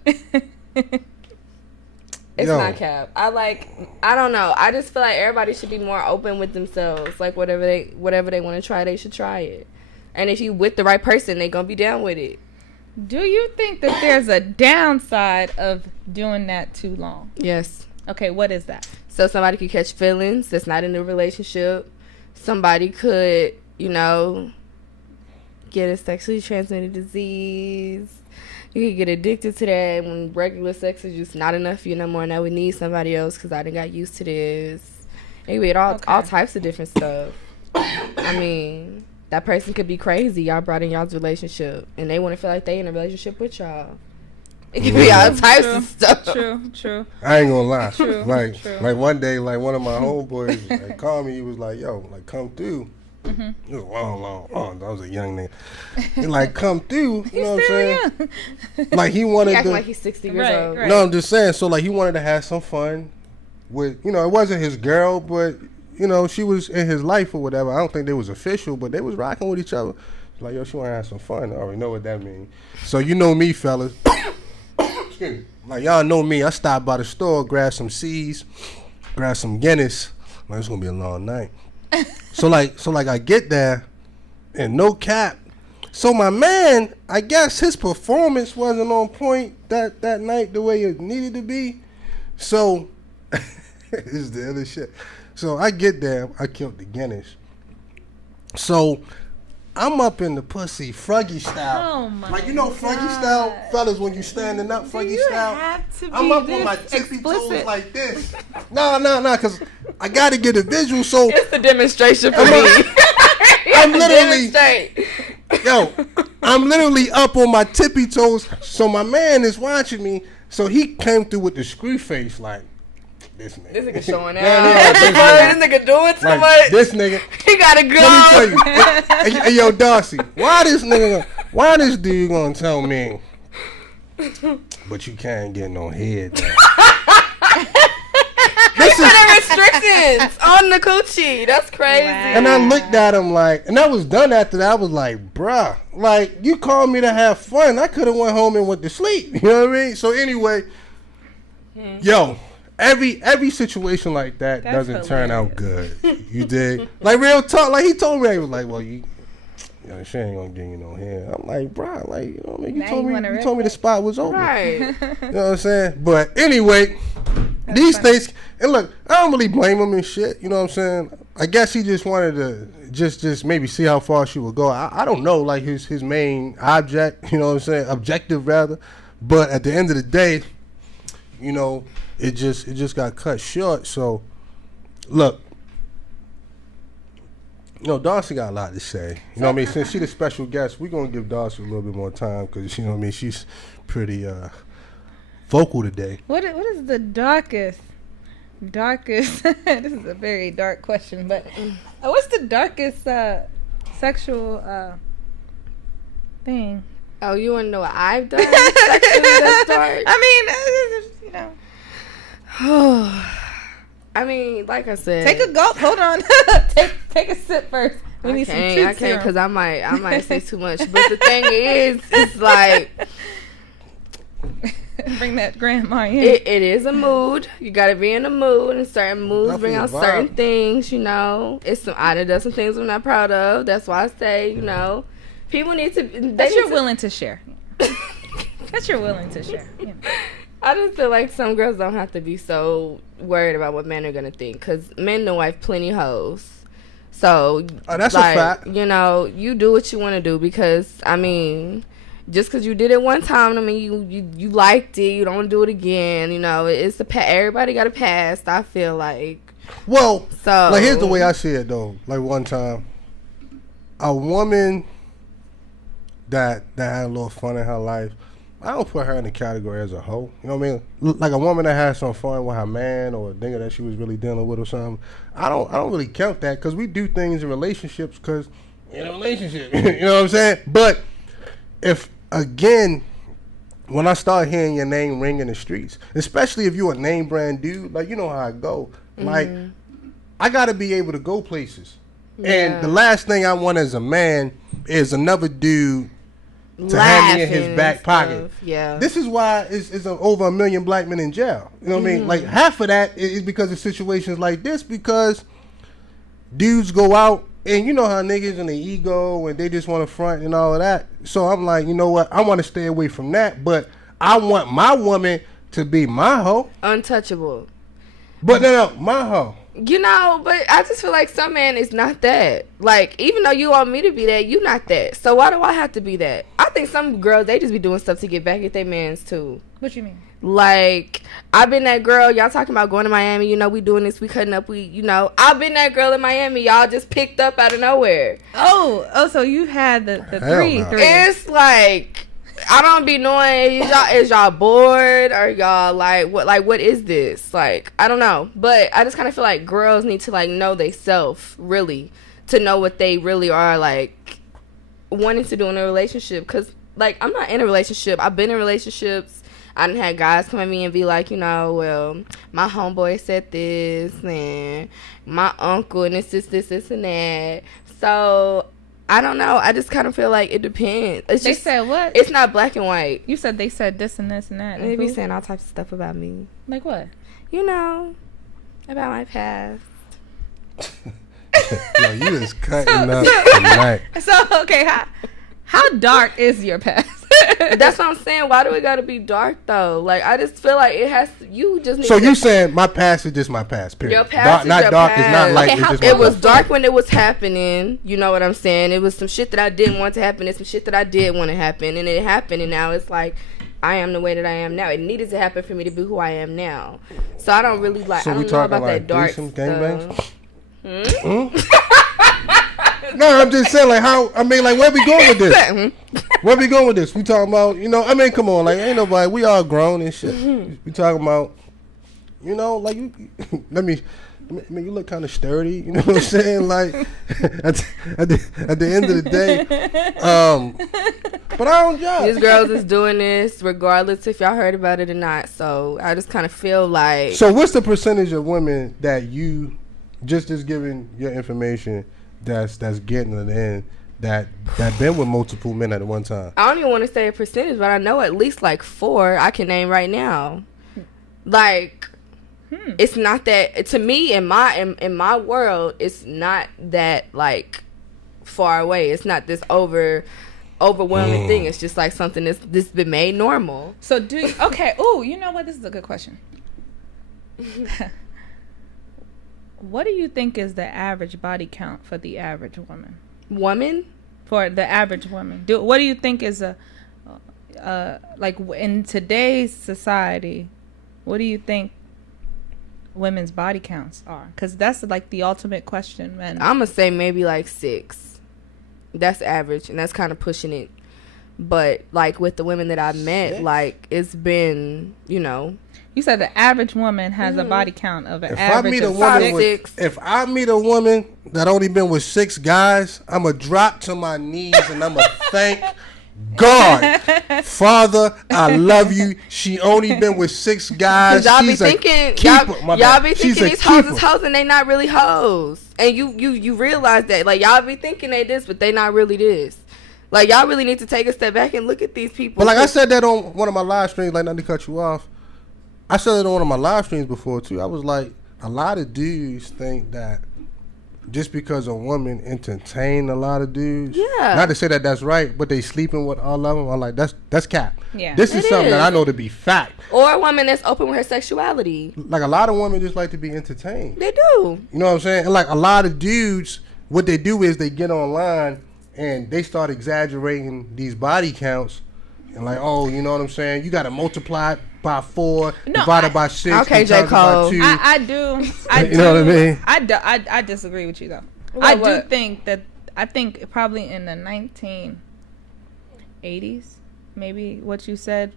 It's not cap. I don't know. I just feel like everybody should be more open with themselves. Like whatever they want to try, they should try it. And if you with the right person, they gonna be down with it. Do you think that there's a downside of doing that too long? Yes. Okay, what is that? So somebody could catch feelings that's not in a relationship. Somebody could, you know, get a sexually transmitted disease. You could get addicted to that when regular sex is just not enough for you no more. Now we need somebody else because I done got used to this. Anyway, all types of different stuff. I mean, that person could be crazy. Y'all brought in y'all's relationship and they want to feel like they in a relationship with y'all. It could be all types of stuff. True. I ain't gonna lie. True. Like one day, like one of my homeboys like, called me. He was like, "Yo, like come through." It was long. I was a young nigga. He like come through. You know what I'm saying? Young. Like he wanted to. Like he's 60 years old. Right. No, I'm just saying. So like he wanted to have some fun with. You know, it wasn't his girl, but you know she was in his life or whatever. I don't think they was official, but they was rocking with each other. Like yo, she want to have some fun. I already know what that means. So you know me, fellas. Like y'all know me, I stopped by the store, grab some C's, grab some Guinness. Like it's gonna be a long night. So like I get there, and no cap. So my man, I guess his performance wasn't on point that night the way it needed to be. So it's the other shit. So I get there, I killed the Guinness. So I'm up in the pussy, Froggy style. Oh my! Like you know, Froggy style, fellas. When you standing up, Froggy style. Have to be I'm up on my tippy toes like this. No, because I got to get a visual. So it's the demonstration for me. I'm literally up on my tippy toes. So my man is watching me. So he came through with the screw face, like. This nigga showing out. This nigga doing too much. This nigga. He gotta go. Let me tell you. Hey, yo, Darcy. Why this dude gonna tell me? But you can't get no head. restrictions on the coochie. That's crazy. Wow. And I looked at him like, and that was done after that. I was like, bruh, like, you called me to have fun. I could have went home and went to sleep. You know what I mean? So anyway, yo, every situation like that doesn't turn out good. You dig? Like, real talk. Like, he told me, he was like, well, she ain't gonna get you no hair. I'm like, bro, like, you know what I mean? You told me the spot was open. Right. You know what I'm saying? But anyway, these things, and look, I don't really blame him and shit. You know what I'm saying? I guess he just wanted to just maybe see how far she would go. I don't know, like, his main object, you know what I'm saying? Objective, rather. But at the end of the day, you know, it just got cut short. So, look. You know, Darcy got a lot to say. You know what I mean? Since she's the special guest, we're going to give Darcy a little bit more time because, you know what I mean, she's pretty vocal today. What is the darkest, this is a very dark question, but what's the darkest sexual thing? Oh, you want to know what I've done sexually that's dark? I mean, you know. I mean, like I said, take a gulp. Hold on. take a sip first. We need some truth I can't because I might say too much. But the thing is, it's like bring that grandma in. It is a mood. You gotta be in a mood, and certain moods bring out certain things. You know, I done done some things I'm not proud of. That's why I say, you know, people need to. That you're willing to share. That you're willing to share. You know. I just feel like some girls don't have to be so worried about what men are gonna think, because men know I've plenty hoes. So that's like, a fact. You know, you do what you want to do, because I mean, just because you did it one time, I mean, you liked it, you don't do it again. You know, it's everybody got a past. I feel like. Well, so like, here's the way I see it though. Like, one time, a woman that had a little fun in her life, I don't put her in the category as a hoe. You know what I mean? Like, a woman that had some fun with her man, or a nigga that she was really dealing with or something. I don't really count that, because we do things in relationships because we're in a relationship. You know what I'm saying? But if, again, when I start hearing your name ring in the streets, especially if you're a name brand dude, like, you know how I go. Like, I got to be able to go places. Yeah. And the last thing I want as a man is another dude to have me in his back pocket. Yeah. This is why it's over 1 million black men in jail. You know what I mean? Like, half of that is because of situations like this, because dudes go out and you know how niggas and the ego and they just want to front and all of that. So I'm like, you know what? I want to stay away from that, but I want my woman to be my hoe. Untouchable. But no, my hoe. You know, but I just feel like some man is not that. Like, even though you want me to be that, you not that. So why do I have to be that? I think some girls, they just be doing stuff to get back at their mans too. What you mean? Like, I've been that girl. Y'all talking about going to Miami. You know, we doing this. We cutting up. I've been that girl in Miami. Y'all just picked up out of nowhere. Oh, so you had the three. It's like, I don't be knowing, is y'all bored, or y'all what is this? Like, I don't know. But I just kind of feel like girls need to, like, know they self, really, to know what they really are, like, wanting to do in a relationship. Because, like, I'm not in a relationship. I've been in relationships. I done had guys come at me and be like, you know, well, my homeboy said this, and my uncle, and this, and that. So I don't know. I just kind of feel like it depends. They said what? It's not black and white. You said they said this and this and that. They be saying all types of stuff about me. Like what? You know, about my past. Yo, you is cutting up tonight. So, okay, how dark is your past? That's what I'm saying. Why do it gotta be dark though? Like, I just feel like it has to. You just need. So you saying my past is just my past? Period. Your past is not your dark. Past. It's not like it's just it was dark when it was happening. You know what I'm saying? It was some shit that I didn't want to happen, and some shit that I did want to happen, and it happened, and now it's like, I am the way that I am now. It needed to happen for me to be who I am now. So I don't really like. So I don't know about that dark stuff. No, I'm just saying, like, how, I mean, like, where we going with this? Where we going with this? We talking about, you know, I mean, come on, like, ain't nobody, we all grown and shit. We talking about, you know, like, you you look kind of sturdy, you know what I'm saying? Like, at the end of the day, But I don't judge. These girls is doing this regardless if y'all heard about it or not. So I just kind of feel like. So what's the percentage of women that you just giving your information that's getting it in that been with multiple men at one time? I don't even want to say a percentage, but I know at least like 4 I can name right now. Like, it's not that, to me, in my world, it's not that like far away. It's not this overwhelming thing. It's just like something that's been made normal. So do you, okay. Oh, you know what? This is a good question. What do you think is the average body count for the average woman? For the average woman. What do you think is like in today's society, what do you think women's body counts are? Because that's like the ultimate question, man. I'm going to say maybe like 6. That's average, and that's kind of pushing it. But like with the women that I met, like it's been, you know. You said the average woman has a body count of an average of 6. If I meet a woman that only been with 6 guys, I'm going to drop to my knees and I'm going to thank God. Father, I love you. She only been with 6 guys. Y'all be thinking, y'all be thinking these hoes is hoes and they not really hoes. And you realize that. Like, y'all be thinking they this, but they not really this. Like, y'all really need to take a step back and look at these people. But like I said that on one of my live streams, like not to cut you off. I said it on one of my live streams before too. I was like, a lot of dudes think that just because a woman entertain a lot of dudes, not to say that that's right, but they sleeping with all of them. I'm like, that's cap. Yeah, this is something that I know to be fact. Or a woman that's open with her sexuality. Like a lot of women just like to be entertained. They do. You know what I'm saying? And like a lot of dudes, what they do is they get online and they start exaggerating these body counts. And like, oh, you know what I'm saying? You got to multiply it by 4, divided by 6. Okay, J. Cole. I do. You know what I mean? I disagree with you, though. I think probably in the 1980s, maybe what you said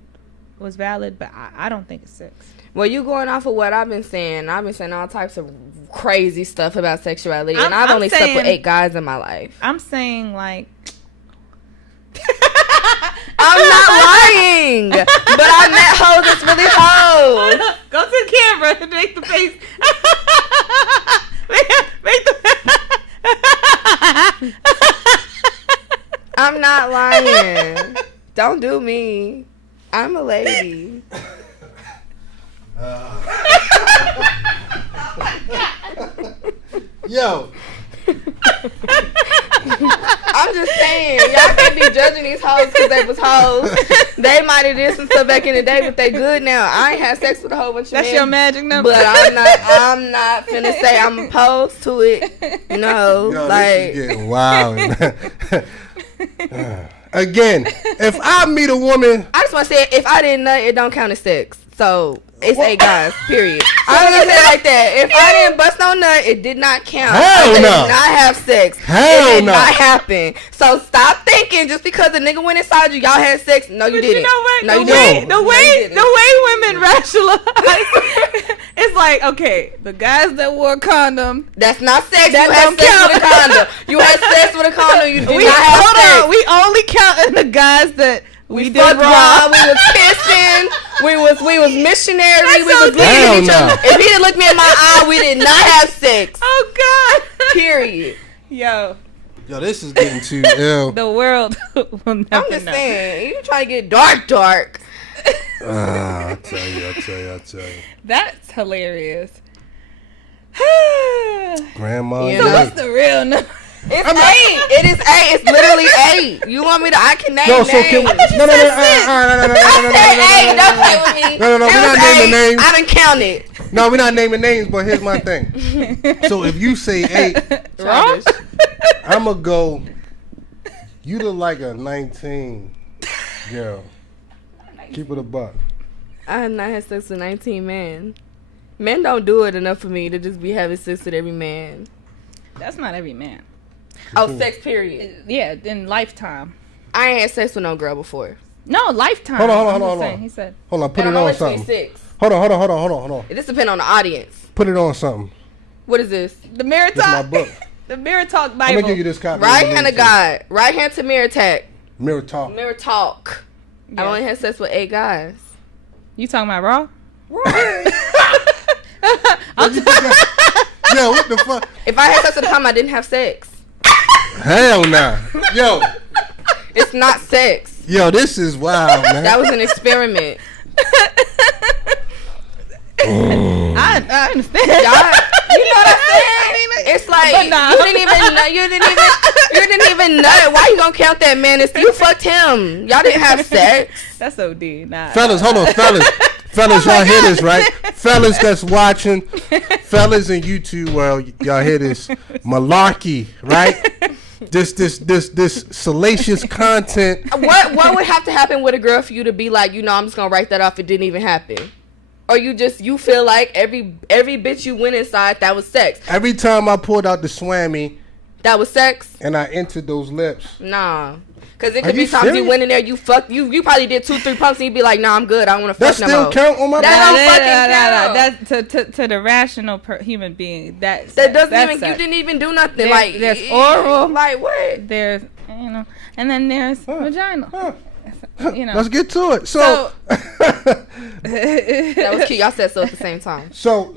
was valid, but I don't think it's 6. Well, you going off of what I've been saying. I've been saying all types of crazy stuff about sexuality, and I've only slept with 8 guys in my life. I'm saying, like... I'm not lying, but I met hoes that's really hoes. Go to the camera and make the face. make the. I'm not lying. Don't do me. I'm a lady. Yo. I'm just saying, y'all can't be judging these hoes because they was hoes. They might have did some stuff back in the day, but they good now. I ain't had sex with a whole bunch of men. That's your magic number. But I'm not finna say I'm opposed to it. No, yo, like this is getting wild. Again, if I meet a woman, I just want to say, if I didn't nut, it don't count as sex. So it's 8 guys, period. I'm gonna say it like that. If I didn't bust no nut, it did not count. Hell I no. did not have sex. Hell it did no. not happen. So stop thinking just because a nigga went inside you, y'all had sex. No, you didn't. You know what? No, you didn't. didn't. The way women rationalize, it's like, okay, the guys that wore a condom. That's not sex. That you had sex with a condom. You had sex with a condom. You did not have sex. We only counting the guys that we did fucked wrong. We was kissing. We was missionary. We was looking Hell at each other. no. If he didn't look me in my eye, we did not have sex. Oh God. Period. Yo, this is getting too ill. the world will never I'm just know. saying, you trying to get dark. I tell you. That's hilarious. Grandma. You So know? what's the real number? It's 8. It is 8. It's literally 8. You want me to? I can name No, names. so can we? No. I said 8. Don't play with me. No, we're It not was naming 8. names. I done counted. No, we're not naming names, but here's my thing. So if you say 8, Wrong? I'm going to go, you look like a 19 girl. Keep it a buck. I have not had sex with 19 men. Men don't do it enough for me to just be having sex with every man. That's not every man. Oh, sex period. Yeah, in lifetime. I ain't had sex with no girl before. No, lifetime. Hold on. I'm just saying, he said. Hold on, put And it I'm on only something. 26. Hold on. It just depends on the audience. Put it on something. What is this? The Mirror This is my Talk. book. The Mirror Talk I'm Bible. going to give you this copy. Right hand of God. Right hand to mirror attack. Mirror talk. Mirror talk. Yeah. I only had sex with 8 guys. You talking about raw? Yo, what the fuck? If I had sex with him, I didn't have sex. Hell nah. Yo. It's not sex. Yo, this is wild, man. That was an experiment. I understand. You know what I'm saying? It's like you didn't even nut. Why you gonna count that, man? It's you fucked him. Y'all didn't have sex. That's OD. Nah. Fellas, hold on, fellas. Fellas, y'all hear this, right? Fellas that's watching, fellas in YouTube world, y'all hear this malarkey, right? This salacious content. What would have to happen with a girl for you to be like, I'm just gonna write that off? It didn't even happen. Or you feel like every bitch you went inside, that was sex. Every time I pulled out the swammy, that was sex. And I entered those lips. Nah, because it could be times you went in there, you fucked, you probably did 2-3 pumps, and you'd be like, nah, I'm good, I don't want to fuck no more. That still count on my that don't fucking count. That's to the rational human being. That doesn't even. You didn't even do nothing. There's oral. Like what? There's and then there's vagina. Let's get to it. So that was cute. Y'all said so at the same time. So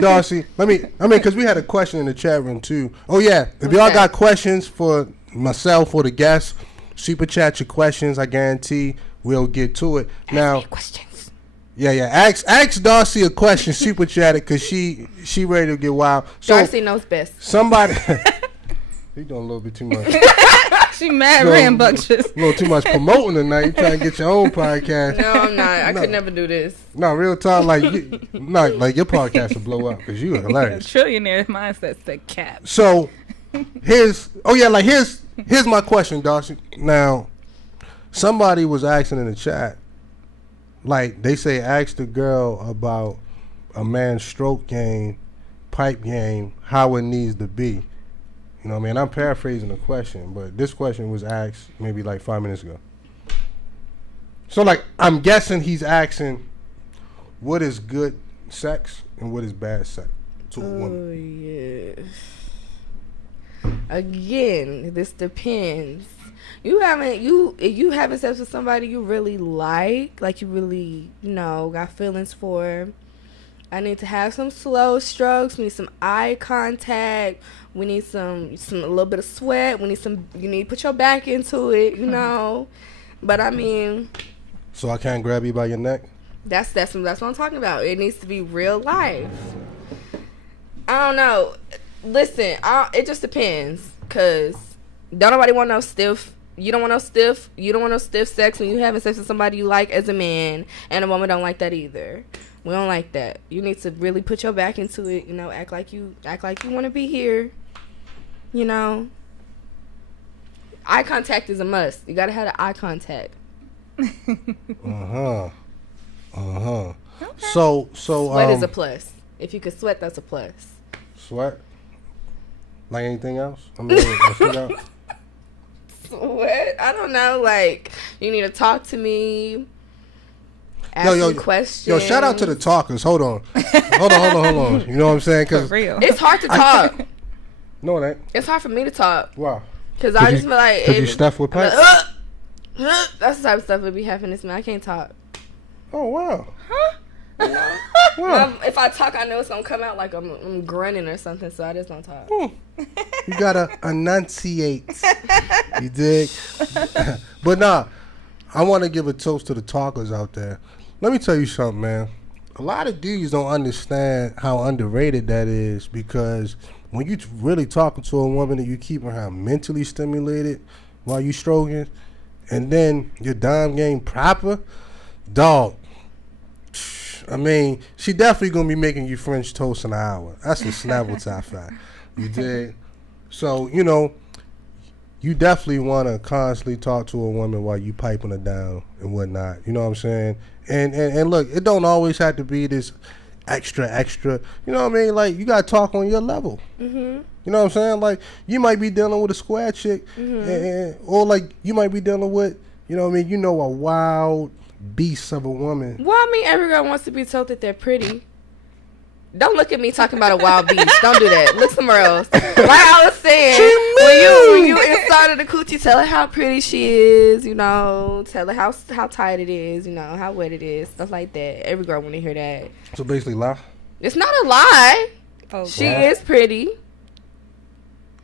Darcy, because we had a question in the chat room too. Oh yeah, if y'all got questions for myself or the guests, super chat your questions. I guarantee we'll get to it. Now, questions. Yeah. Ask Darcy a question. Super chat it because she ready to get wild. So, Darcy knows best. Somebody. You doing a little bit too much. She mad rambunctious. A little too much promoting tonight. You trying to get your own podcast. No, I'm not. I could never do this. No, real time. Like your podcast will blow up because you are hilarious. Trillionaire mindset's the cap. So here's my question, Darcy. Now, somebody was asking in the chat, like they say, ask the girl about a man's stroke game, pipe game, how it needs to be. You know what I mean? I'm paraphrasing the question, but this question was asked maybe like 5 minutes ago. So, like, I'm guessing he's asking what is good sex and what is bad sex to a woman. Oh, yeah. Again, this depends. If you having sex with somebody you really like you really, got feelings for, I need to have some slow strokes. We need some eye contact. We need a little bit of sweat. You need to put your back into it, But I mean. So I can't grab you by your neck? That's what I'm talking about. It needs to be real life. I don't know. Listen, it just depends. Cause don't nobody want no stiff. You don't want no stiff. You don't want no stiff sex when you having sex with somebody you like as a man, and a woman don't like that either. We don't like that. You need to really put your back into it. Act like you want to be here. Eye contact is a must. You gotta have the eye contact. Okay. So sweat is a plus. If you could sweat, that's a plus. Sweat? Like anything else? I mean, sweat? I don't know. Like, you need to talk to me. Ask questions. Yo, shout out to the talkers. Hold on. Hold on. You know what I'm saying? For real. It's hard to talk. No, it ain't. It's hard for me to talk. Wow. Because I just feel like... Because you stuff with pipes? That's the type of stuff that be happening to me. I can't talk. Oh, wow. Huh? Wow. If I talk, I know it's going to come out like I'm grunting or something, so I just don't talk. You got to enunciate. You dig? But nah, I want to give a toast to the talkers out there. Let me tell you something, man. A lot of dudes don't understand how underrated that is, because when you really talking to a woman and you keeping her mentally stimulated while you stroking, and then your dime game proper, dog, I mean, she definitely going to be making you French toast in an hour. That's a snavel top fact. You dig? So, you definitely want to constantly talk to a woman while you piping her down and whatnot. You know what I'm saying? And look, it don't always have to be this extra. You know what I mean? Like, you got to talk on your level. Mm-hmm. You know what I'm saying? Like, you might be dealing with a square chick, or like you might be dealing with, a wild beast of a woman. Well, I mean, every girl wants to be told that they're pretty. Don't look at me talking about a wild beast. Don't do that. Look somewhere else. Like I was saying, when you side of the coochie, tell her how pretty she is, you know, tell her how tight it is, you know, how wet it is, stuff like that. Every girl want to hear that. So basically lie? It's not a lie. Oh, she is pretty.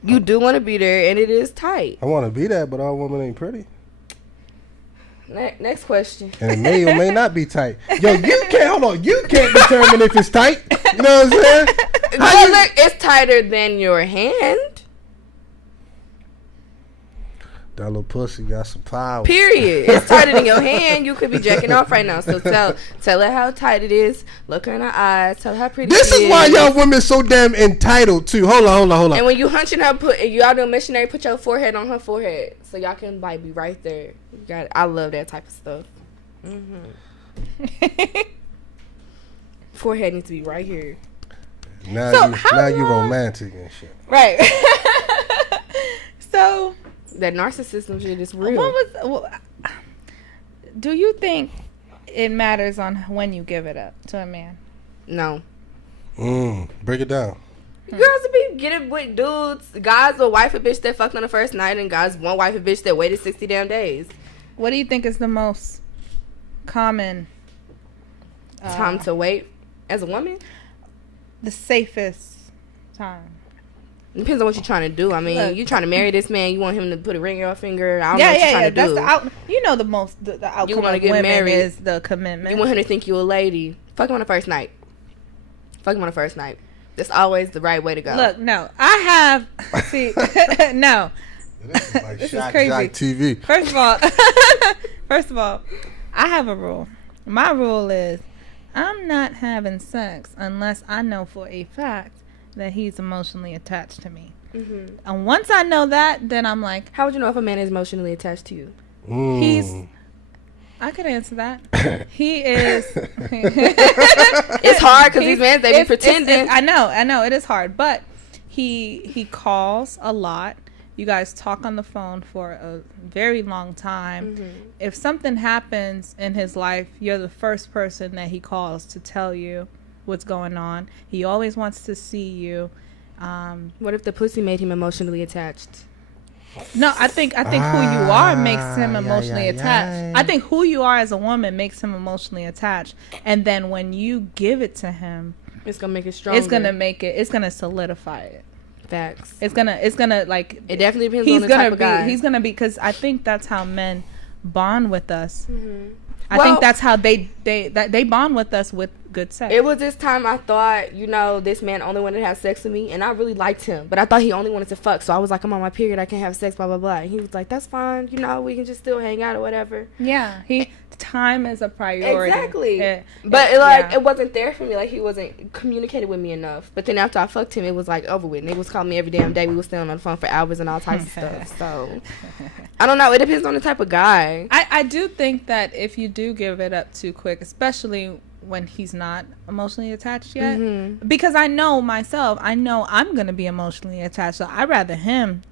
You do want to be there, and it is tight. I want to be there, but all women ain't pretty. Next question. And it may or may not be tight. Yo, you can't determine if it's tight. You know what I'm saying? Look, it's tighter than your hand. That little pussy got some power. Period. It's tighter than your hand. You could be jacking off right now. So tell her how tight it is. Look her in her eyes. Tell her how pretty This she is why y'all women so damn entitled too. Hold on. And when you hunching her, y'all do a missionary, put your forehead on her forehead, so y'all can like be right there. You got it. I love that type of stuff. Forehead needs to be right here. Now you romantic and shit. Right. So that narcissism shit is real. Do you think it matters on when you give it up to a man? No. Break it down. Girls will be getting with dudes. Guys will wife a bitch that fucked on the first night, and guys won't wife a bitch that waited 60 damn days. What do you think is the most common time to wait as a woman? The safest time. Depends on what you're trying to do. I mean, you trying to marry this man, you want him to put a ring in your finger. I don't know what you're trying to do. The outcome you want to get women married is the commitment. You want him to think you a lady. Fuck him on the first night. That's always the right way to go. Look, no. I have... See, no. This is like this is crazy. TV. First of all, I have a rule. My rule is I'm not having sex unless I know for a fact that he's emotionally attached to me. And once I know that, then I'm like... How would you know if a man is emotionally attached to you? I could answer that. He is... It's hard because these men, they be pretending. I know. It is hard. But he calls a lot. You guys talk on the phone for a very long time. If something happens in his life, you're the first person that he calls to tell you what's going on. He always wants to see you. What if the pussy made him emotionally attached? No, I think who you are makes him emotionally attached. I think who you are as a woman makes him emotionally attached. And then when you give it to him, it's gonna make it stronger. It's gonna solidify it. Facts. It's gonna like. It definitely depends on the type of guy. He's gonna be, because I think that's how men bond with us. I think that's how they bond with us, with good sex. It was this time I thought, this man only wanted to have sex with me, and I really liked him, but I thought he only wanted to fuck. So I was like, I'm on my period, I can't have sex, blah blah blah. And he was like, that's fine, we can just still hang out or whatever. Yeah, time is a priority. Exactly. But it wasn't there for me. Like, he wasn't communicating with me enough. But then after I fucked him, it was like over with. Niggas called me every damn day. We was staying on the phone for hours and all types of stuff. So I don't know. It depends on the type of guy. I do think that if you do give it up too quick, especially when he's not emotionally attached yet, because I know myself, I'm gonna be emotionally attached. So I'd rather him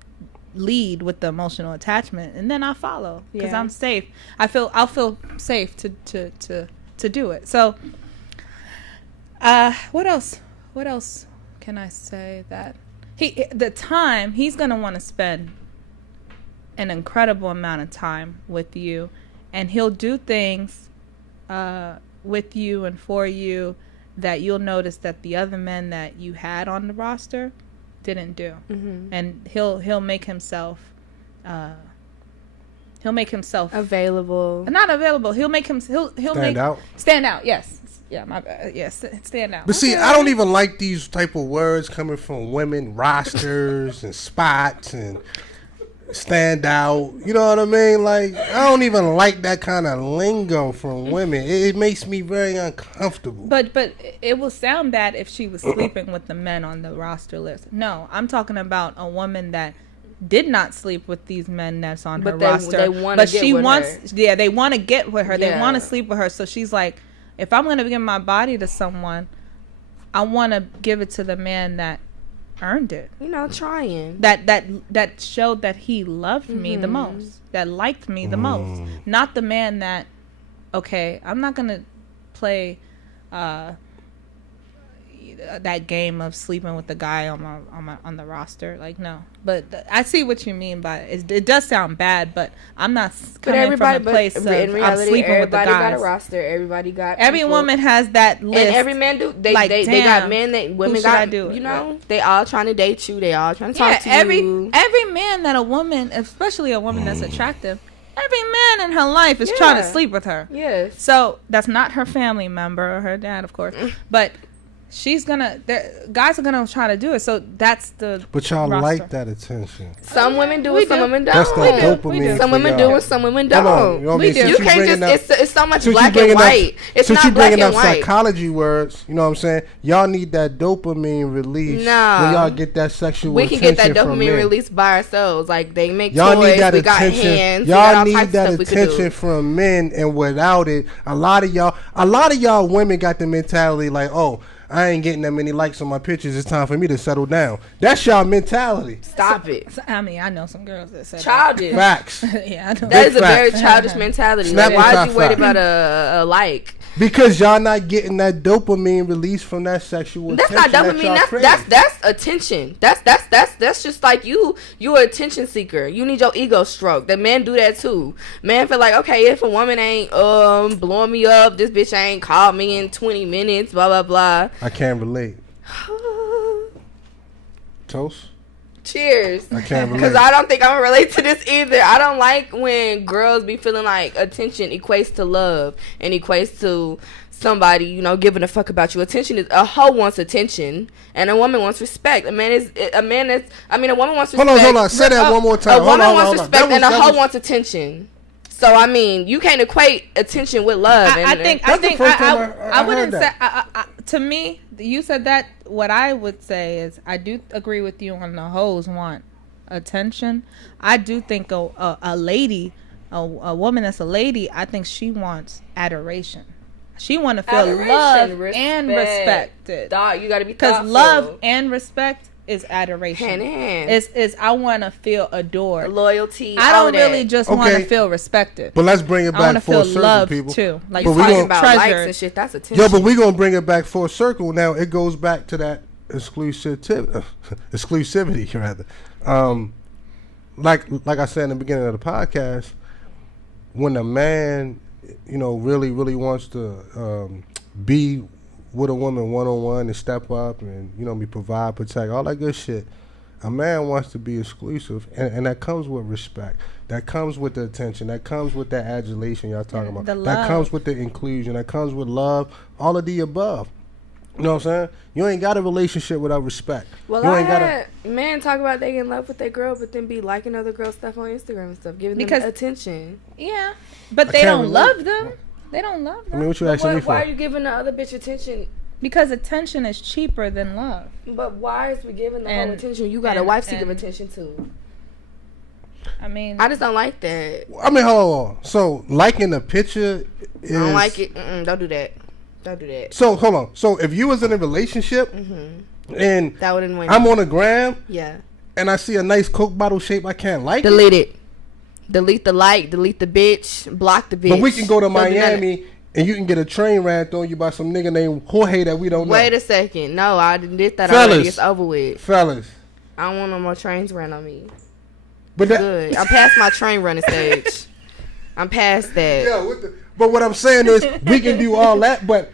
lead with the emotional attachment, and then I follow because I'm safe. I'll feel safe to do it. So what else can I say? That he's gonna want to spend an incredible amount of time with you, and he'll do things with you and for you that you'll notice that the other men that you had on the roster didn't do. And he'll make himself available. Not available. He'll stand out. Stand out. Yes. Yeah. Yes. Stand out. But see, I don't even like these type of words coming from women. Rosters and spots and stand out. You know what I mean? Like, I don't even like that kind of lingo from women. It makes me very uncomfortable. But it will sound bad if she was sleeping with the men on the roster list. No, I'm talking about a woman that did not sleep with these men that's on her roster. They want to get with her. Yeah, they want to get with her. They want to sleep with her. So she's like, if I'm going to give my body to someone, I want to give it to the man that earned it. Trying. That showed that he loved me the most. That liked me the most. Not the man that, okay, I'm not going to play that game of sleeping with the guy on the roster. Like, no. But I see what you mean by it. It does sound bad, but I'm not coming from a place of in reality, I'm sleeping with the guys. Everybody got a roster. Everybody got every people. Woman has that list. And every man do. They got men that women got. You know, they all trying to date you. They all trying to talk to you. Every man that a woman, especially a woman that's attractive, every man in her life is trying to sleep with her. Yes. So that's not her family member or her dad, of course, but guys are gonna try to do it. So that's the. But y'all roster. like that attention. Some women do it. Some women don't. That's that dopamine. Some women do it. Some women don't. We do. You can't just. It's so much black and white. It's not black and white. Since you bringing up psychology words, you know what I'm saying? Y'all need that dopamine release. No. When y'all get that sexual. We can get that dopamine release by ourselves. Like they make y'all toys. Need that we attention. got hands. Y'all need that attention from men, and without it, a lot of y'all women got the mentality like, oh, I ain't getting that many likes on my pictures. It's time for me to settle down. That's y'all mentality. Stop it. I mean, I know some girls that say childish. Facts. Yeah, I know. That is a very childish mentality. Like, why is you worried about a like? Because y'all not getting that dopamine release from that sexual. That's not dopamine. That's attention. That's just like you an attention seeker. You need your ego stroked. The men do that too. Men feel like, okay, if a woman ain't blowing me up, this bitch ain't called me in 20 minutes, blah blah blah. I can't relate. Toast. Cheers. I can't relate. Because I don't think I'm going to relate to this either. I don't like when girls be feeling like attention equates to love and equates to somebody, you know, giving a fuck about you. Attention is, a hoe wants attention and a woman wants respect. A woman wants respect. Hold on. Say that one more time. A woman wants respect and a hoe wants attention. So I mean, you can't equate attention with love. I wouldn't say. To me, you said that. What I would say is, I do agree with you on the hoes want attention. I do think a lady, a woman that's a lady, I think she wants adoration. She want to feel love and respected. Dog, you got to be thoughtful. Because love and respect is adoration. Hand in hand. It's I want to feel adored. Loyalty. I don't really just want to feel respected. But let's bring it back full circle, love people. Too. Like you talking about likes and shit. That's attention. Yo, but we gonna bring it back full circle. Now it goes back to that exclusivity rather. Like I said in the beginning of the podcast, when a man, you know, really wants to be with a woman one-on-one and step up and, you know, provide, protect, all that good shit. A man wants to be exclusive, and that comes with respect. That comes with the attention. That comes with that adulation y'all talking about. That comes with the inclusion. That comes with love. All of the above. You know what I'm saying? You ain't got a relationship without respect. Well, you I had men talk about they in love with their girl, but then be liking other girls' stuff on Instagram and stuff, giving them attention. Yeah, but they don't love them. They don't love them. I mean, what you asking me for? Why are you giving the other bitch attention? Because attention is cheaper than love. But why is we giving the whole attention? You got a wife to give attention to. I mean, I just don't like that. I mean, hold on. So, liking a picture is... I don't like it. Don't do that. Don't do that. So, hold on. So, if you was in a relationship and that wouldn't win. I'm on a gram and I see a nice Coke bottle shape I can't like delete it. Delete the like, delete the bitch, block the bitch. But we can go to Miami and you can get a train ran through you by some nigga named Jorge that we don't know. Wait a second. No, I did that already. It's over with. Fellas. I don't want no more trains ran on me. But good. I'm past my train running stage. I'm past that. Yeah, but what I'm saying is we can do all that, but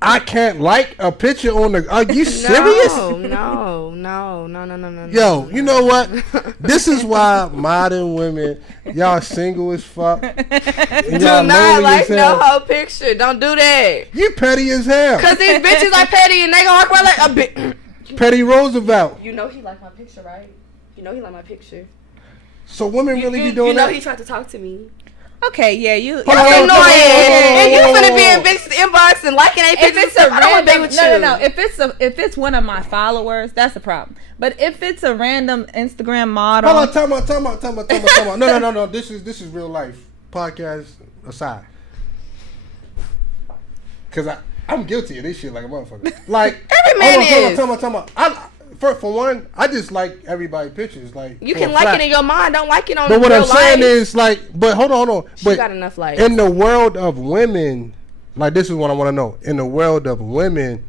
I can't like a picture on the... Are you serious? No. Yo, you know what? This is why modern women, y'all single as fuck. Do not like no whole picture. Don't do that. You petty as hell. Because these bitches are petty and they gonna walk around like a bitch. Petty Roosevelt. You know he like my picture, right? You know he like my picture. So women really be doing that? You know he tried to talk to me. Okay, yeah, you annoying. And you gonna be in big inbox and liking a picture. If it's a random, no. If it's one of my followers, that's the problem. But if it's a random Instagram model, hold on, time out. No. This is real life. Podcast aside, because I'm guilty of this shit like a motherfucker. Like every man is. Time out. For one, I just like everybody's pictures. Like you can like it in your mind, don't like it on. But what I'm saying is like, but hold on. She got enough likes. In the world of women, like this is what I want to know. In the world of women,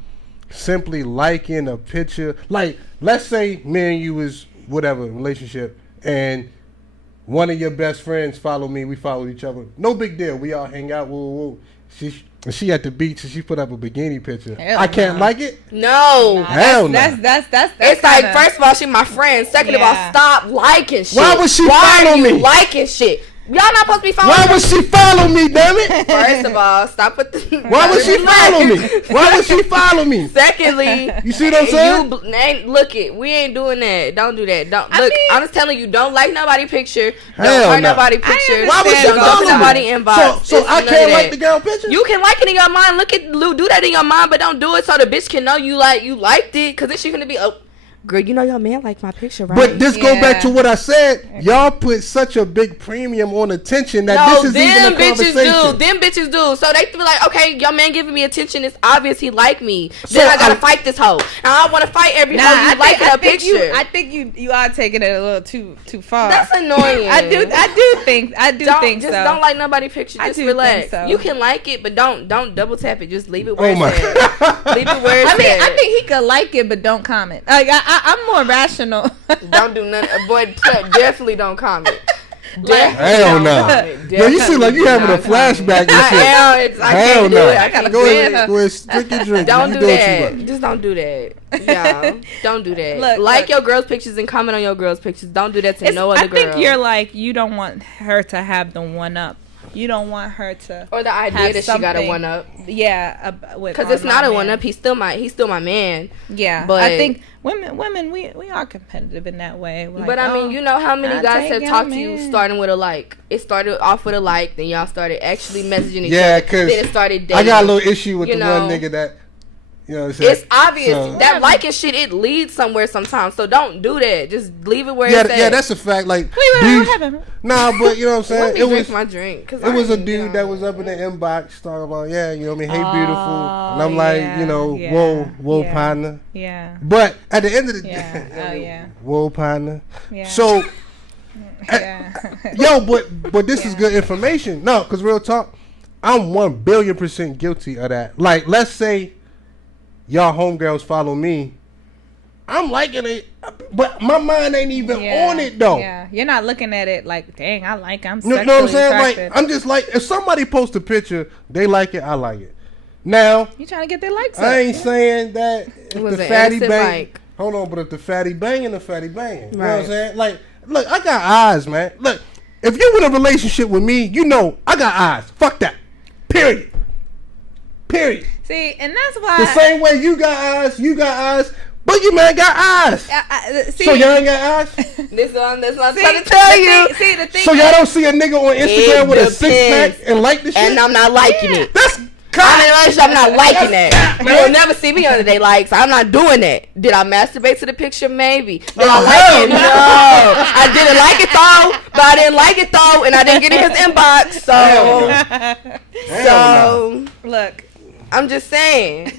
simply liking a picture. Like, let's say me and you was whatever relationship, and one of your best friends follow me. We follow each other. No big deal. We all hang out. Woo, woo. She at the beach and she put up a bikini picture. I can't like it. No, hell no. That's it's like, first of all, she my friend. Second of all, stop liking shit. Why would she follow me? Liking shit. Y'all not supposed to be following me. Why would she follow me, damn it? First of all, stop with the... Why would she follow me? Why would she follow me? Secondly... You see what I'm saying? Look it, we ain't doing that. Don't do that. I'm just telling you, don't like nobody picture. Don't like nobody picture. Why would she follow nobody inbox. So I can't like the girl picture? You can like it in your mind. Look at Lou, do that in your mind, but don't do it so the bitch can know you liked it. Because then she gonna be... Girl, you know your man like my picture, right? But this go back to what I said. Y'all put such a big premium on attention that this is even a conversation. Them bitches do. So they feel like, okay, your man giving me attention. It's obvious he like me. Then I gotta fight this hoe. And I don't want to fight every hoe you like her picture. I think you are taking it a little too far. That's annoying. I do think just don't like nobody picture. Just relax. You can like it, but don't double tap it. Just leave it where it's at. Leave it where it's at. I think he could like it, but don't comment. I'm more rational. Don't do nothing. Boy, definitely don't comment. Hell no. Yo, you seem like you having a flashback and shit. I can't do it. I gotta go ahead, stick your drink. Don't do that. Just don't do that. Yeah, don't do that. Like your girls' pictures and comment on your girls' pictures. Don't do that to no other girl. I think you're like, you don't want her to have the one up. You don't want her to, or the idea that she got a one up. Yeah, because it's not a one up. He's still my man. Yeah, but I think women, we are competitive in that way. Like, but I mean, you know how many guys have talked to you starting with a like. It started off with a like, then y'all started actually messaging each other. Yeah, because then it started dating. I got a little issue with the one nigga that. You know what I'm saying? It's obvious that liking shit, it leads somewhere sometimes. So don't do that. Just leave it where it's at. Yeah, that's a fact. Like, what happened? Nah, but you know what I'm saying? Let me drink my drink. It was a dude that was up in the inbox talking about, you know what I mean? Hey, beautiful. And I'm like, whoa, partner. Yeah. But at the end of the day, whoa, partner. Yeah. So, but this is good information. No, because real talk, I'm 1 billion% guilty of that. Like, let's say y'all homegirls follow me. I'm liking it, but my mind ain't even on it though. Yeah, you're not looking at it like, dang, I like it. I'm sexually know what I'm saying? Attracted. Like, I'm just like, if somebody posts a picture, they like it, I like it. Now, you trying to get their likes up. I ain't saying that if it was the fatty bang. Like. Hold on, but if the fatty banging, the fatty banging. You know what I'm saying? Like, look, I got eyes, man. Look, if you in a relationship with me, you know I got eyes. Fuck that. Period. See, and that's why the same way you got eyes, but your man got eyes. So y'all ain't got eyes? That's what I'm trying to tell you. The thing so y'all don't see a nigga on Instagram with a six-pack and like the shit? And I'm not liking it. That's I'm not liking that. You'll never see me under their likes. I'm not doing that. Did I masturbate to the picture? Maybe. Did I like it? No. I didn't like it though. But I didn't like it though, and I didn't get in his inbox. So look, I'm just saying.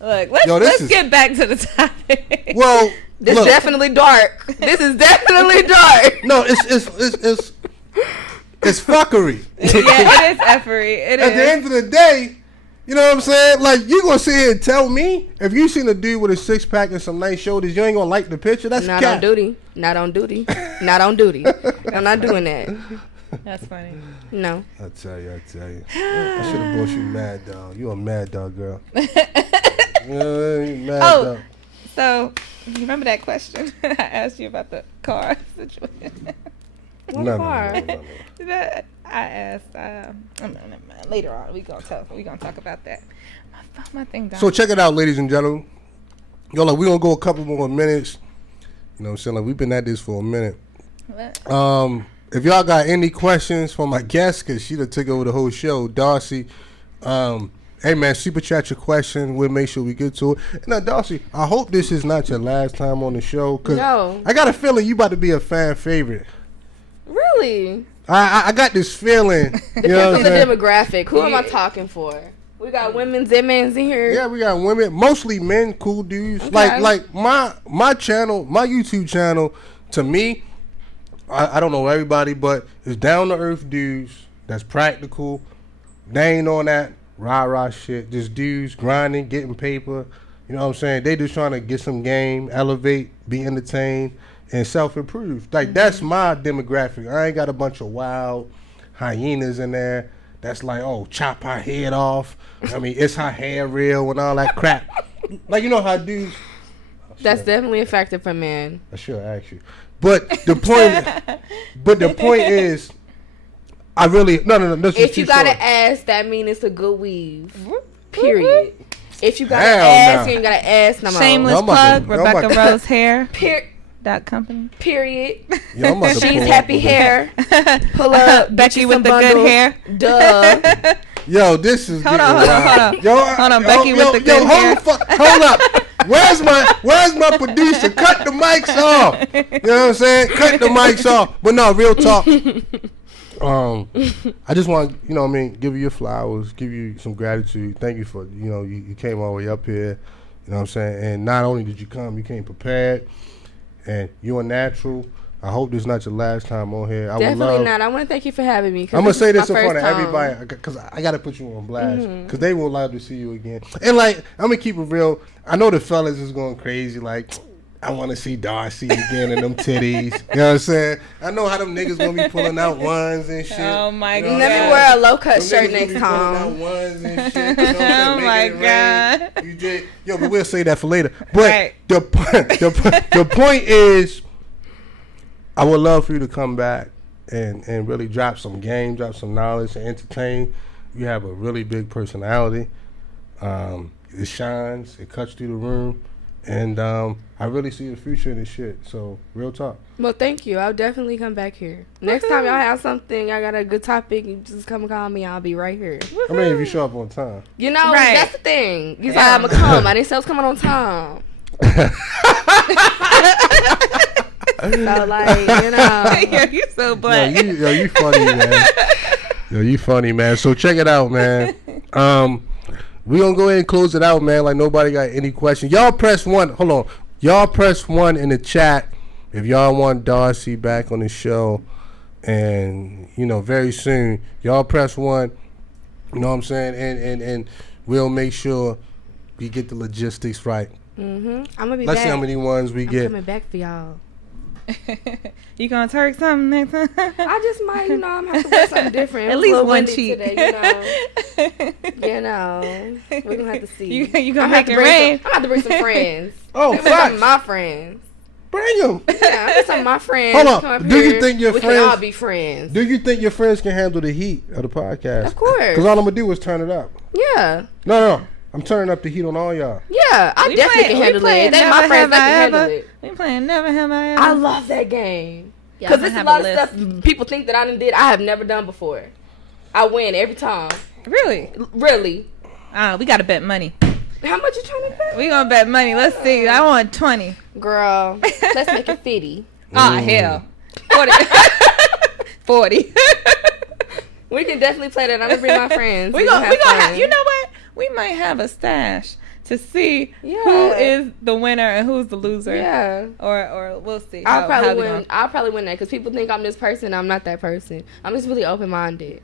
Look, let's get back to the topic. Well, this is definitely dark. This is definitely dark. No, it's fuckery. Yeah, it is effery. At the end of the day, you know what I'm saying? Like, you gonna sit here and tell me if you seen a dude with a six-pack and some nice shoulders, you ain't gonna like the picture? That's not on duty. Not on duty. I'm not doing that. That's funny. No. I tell you. I should have bought you Mad Dog. You a Mad Dog girl. Mad Dog. So, you remember that question I asked you about the car situation? What car? That I asked. Later on, we gonna talk about that. My thing down. So check it out, ladies and gentlemen. Yo, like, we gonna go a couple more minutes. You know what I'm saying? Like, we've been at this for a minute. What? If y'all got any questions for my guest, because she done took over the whole show, Darcy, hey, man, super chat your question. We'll make sure we get to it. And now, Darcy, I hope this is not your last time on the show, because I got a feeling you about to be a fan favorite. Really? I got this feeling. Depends on the demographic. Who am I talking for? We got women's and men's in here. Yeah, we got women, mostly men, cool dudes. Okay. Like my channel, my YouTube channel, to me, I don't know everybody, but it's down to earth dudes that's practical. They ain't on that rah shit. Just dudes grinding, getting paper, You know what I'm saying? They just trying to get some game, elevate, be entertained, and self-improve. Like, that's my demographic. I ain't got a bunch of wild hyenas in there that's like, oh, chop her head off. I mean, is her hair real and all that crap. Like, you know how dudes... That's definitely a factor for men. I should ask you. But the point is, I really... No. If you got an ass, that means it's a good weave. Period. If you got an ass, you ain't got an ass no more. Shameless plug, Rebecca Rose Hair. That company. Period. Yo, She's happy hair. Pull up. Becky with the good hair. Duh. Yo, this is hold on. Hold on, Becky with the good hair. Hold up. Where's my producer? Cut the mics off. You know what I'm saying? Cut the mics off. But no, real talk. I just want to, you know what I mean, give you your flowers, give you some gratitude. Thank you for, you know, you came all the way up here. You know what I'm saying? And not only did you come, you came prepared. And you're a natural. I hope this is not your last time on here. Definitely not. I want to thank you for having me. I'm going to say this in front of everybody because I got to put you on blast because they won't allow to see you again. And, like, I'm going to keep it real. I know the fellas is going crazy. Like, I want to see Darcy again and them titties. You know what I'm saying? I know how them niggas going to be pulling out ones and shit. Oh, my God. Let me wear a low-cut shirt next time. Pulling out ones and shit. You know oh, my God. You did. Yo, but we'll say that for later. But right. the point is, I would love for you to come back and really drop some game, drop some knowledge, and entertain. You have a really big personality. It shines. It cuts through the room. And I really see the future in this shit. So, real talk. Well, thank you. I'll definitely come back here. Next time y'all have something, I got a good topic, you just come and call me. I'll be right here. I mean, if you show up on time. You know, that's the thing. You said I'm going to come. I didn't say I was coming on time. So, like, you know. Yo, you so black. Yo, you funny, man. Yo, you funny, man. So, check it out, man. We're going to go ahead and close it out, man, like nobody got any questions. Y'all press 1. Hold on. Y'all press 1 in the chat if y'all want Darcy back on the show. And, you know, very soon, y'all press 1. You know what I'm saying? And we'll make sure we get the logistics right. I'm going to be Let's back. see how many ones we get. I'm coming back for y'all. You gonna Turk something next time? I just might, you know, I'm gonna have to wear something different. At least one cheek. Today, you know, we're gonna have to see. You gonna make it rain? I'm gonna have to bring some friends. Oh, some of my friends. Bring them. Yeah, some of my friends. Hold on. Do you think your we friends can all be friends? Do you think your friends can handle the heat of the podcast? Of course. Because all I'm gonna do is turn it up. Yeah. No. I'm turning up the heat on all y'all. Yeah, I definitely can handle it. They my friends that can handle it. We playing Never Have I Ever. I love that game. Because there's a lot of stuff people think that I done did I have never done before. I win every time. Really? Really. We got to bet money. How much you trying to bet? We gonna bet money. Let's see. I want 20. Girl, let's make it 50. Hell. 40. 40. We can definitely play that. I'm gonna bring my friends. We gonna have, you know what? We might have a stash to see who is the winner and who's the loser. Yeah. Or we'll see. I'll probably win that because people think I'm this person. I'm not that person. I'm just really open-minded.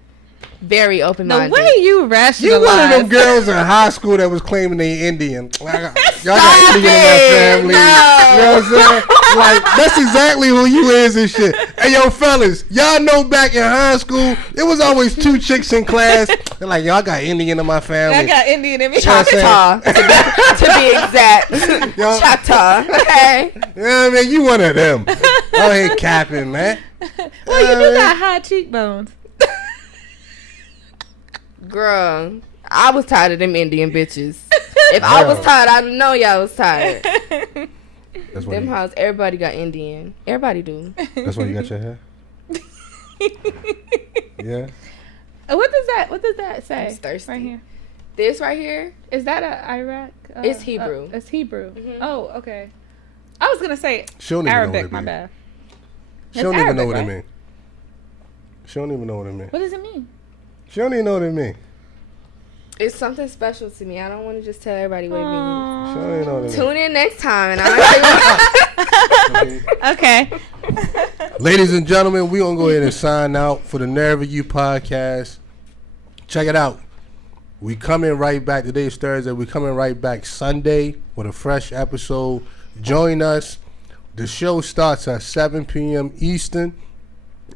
Very open-minded. The way you rationalize. You one of them girls in high school that was claiming they Indian. Y'all got Indian in my family. No. You know what I'm saying? Like, that's exactly who you is and shit. Hey, yo, fellas, y'all know back in high school, it was always 2 chicks in class. They're like, y'all got Indian in my family. I got Indian in me. Choctaw, to be exact. Choctaw, okay? Yeah, man, you one of them. Go ahead capping, man. Well, you do got high cheekbones. Girl, I was tired of them Indian bitches. If I was tired, I know y'all was tired. Them hoes, everybody got Indian. Everybody do. That's why you got your hair? Yeah. What does that say? I'm thirsty. Right here. This right here? Is that a Iraq? It's Hebrew. It's Hebrew. Mm-hmm. Oh, okay. I was gonna say Arabic. My bad. She don't even know what it means. She don't even know what it means. What does it mean? She don't even know what it means. It's something special to me. I don't want to just tell everybody what it means. She don't even know what it means. Tune in next time and I'll tell you. Okay. Ladies and gentlemen, we're going to go ahead and sign out for the Nerve of You podcast. Check it out. We coming right back. Today is Thursday. We coming right back Sunday with a fresh episode. Join us. The show starts at 7 p.m. Eastern.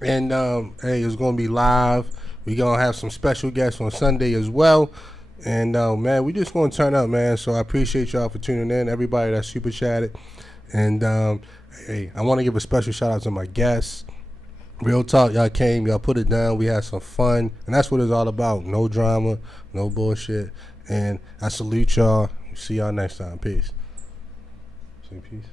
And, hey, it's going to be live. We're going to have some special guests on Sunday as well. And, man, we just going to turn up, man. So I appreciate y'all for tuning in, everybody that super chatted. And, hey, I want to give a special shout out to my guests. Real talk, y'all came, y'all put it down. We had some fun. And that's what it's all about. No drama, no bullshit. And I salute y'all. See y'all next time. Peace. Say peace.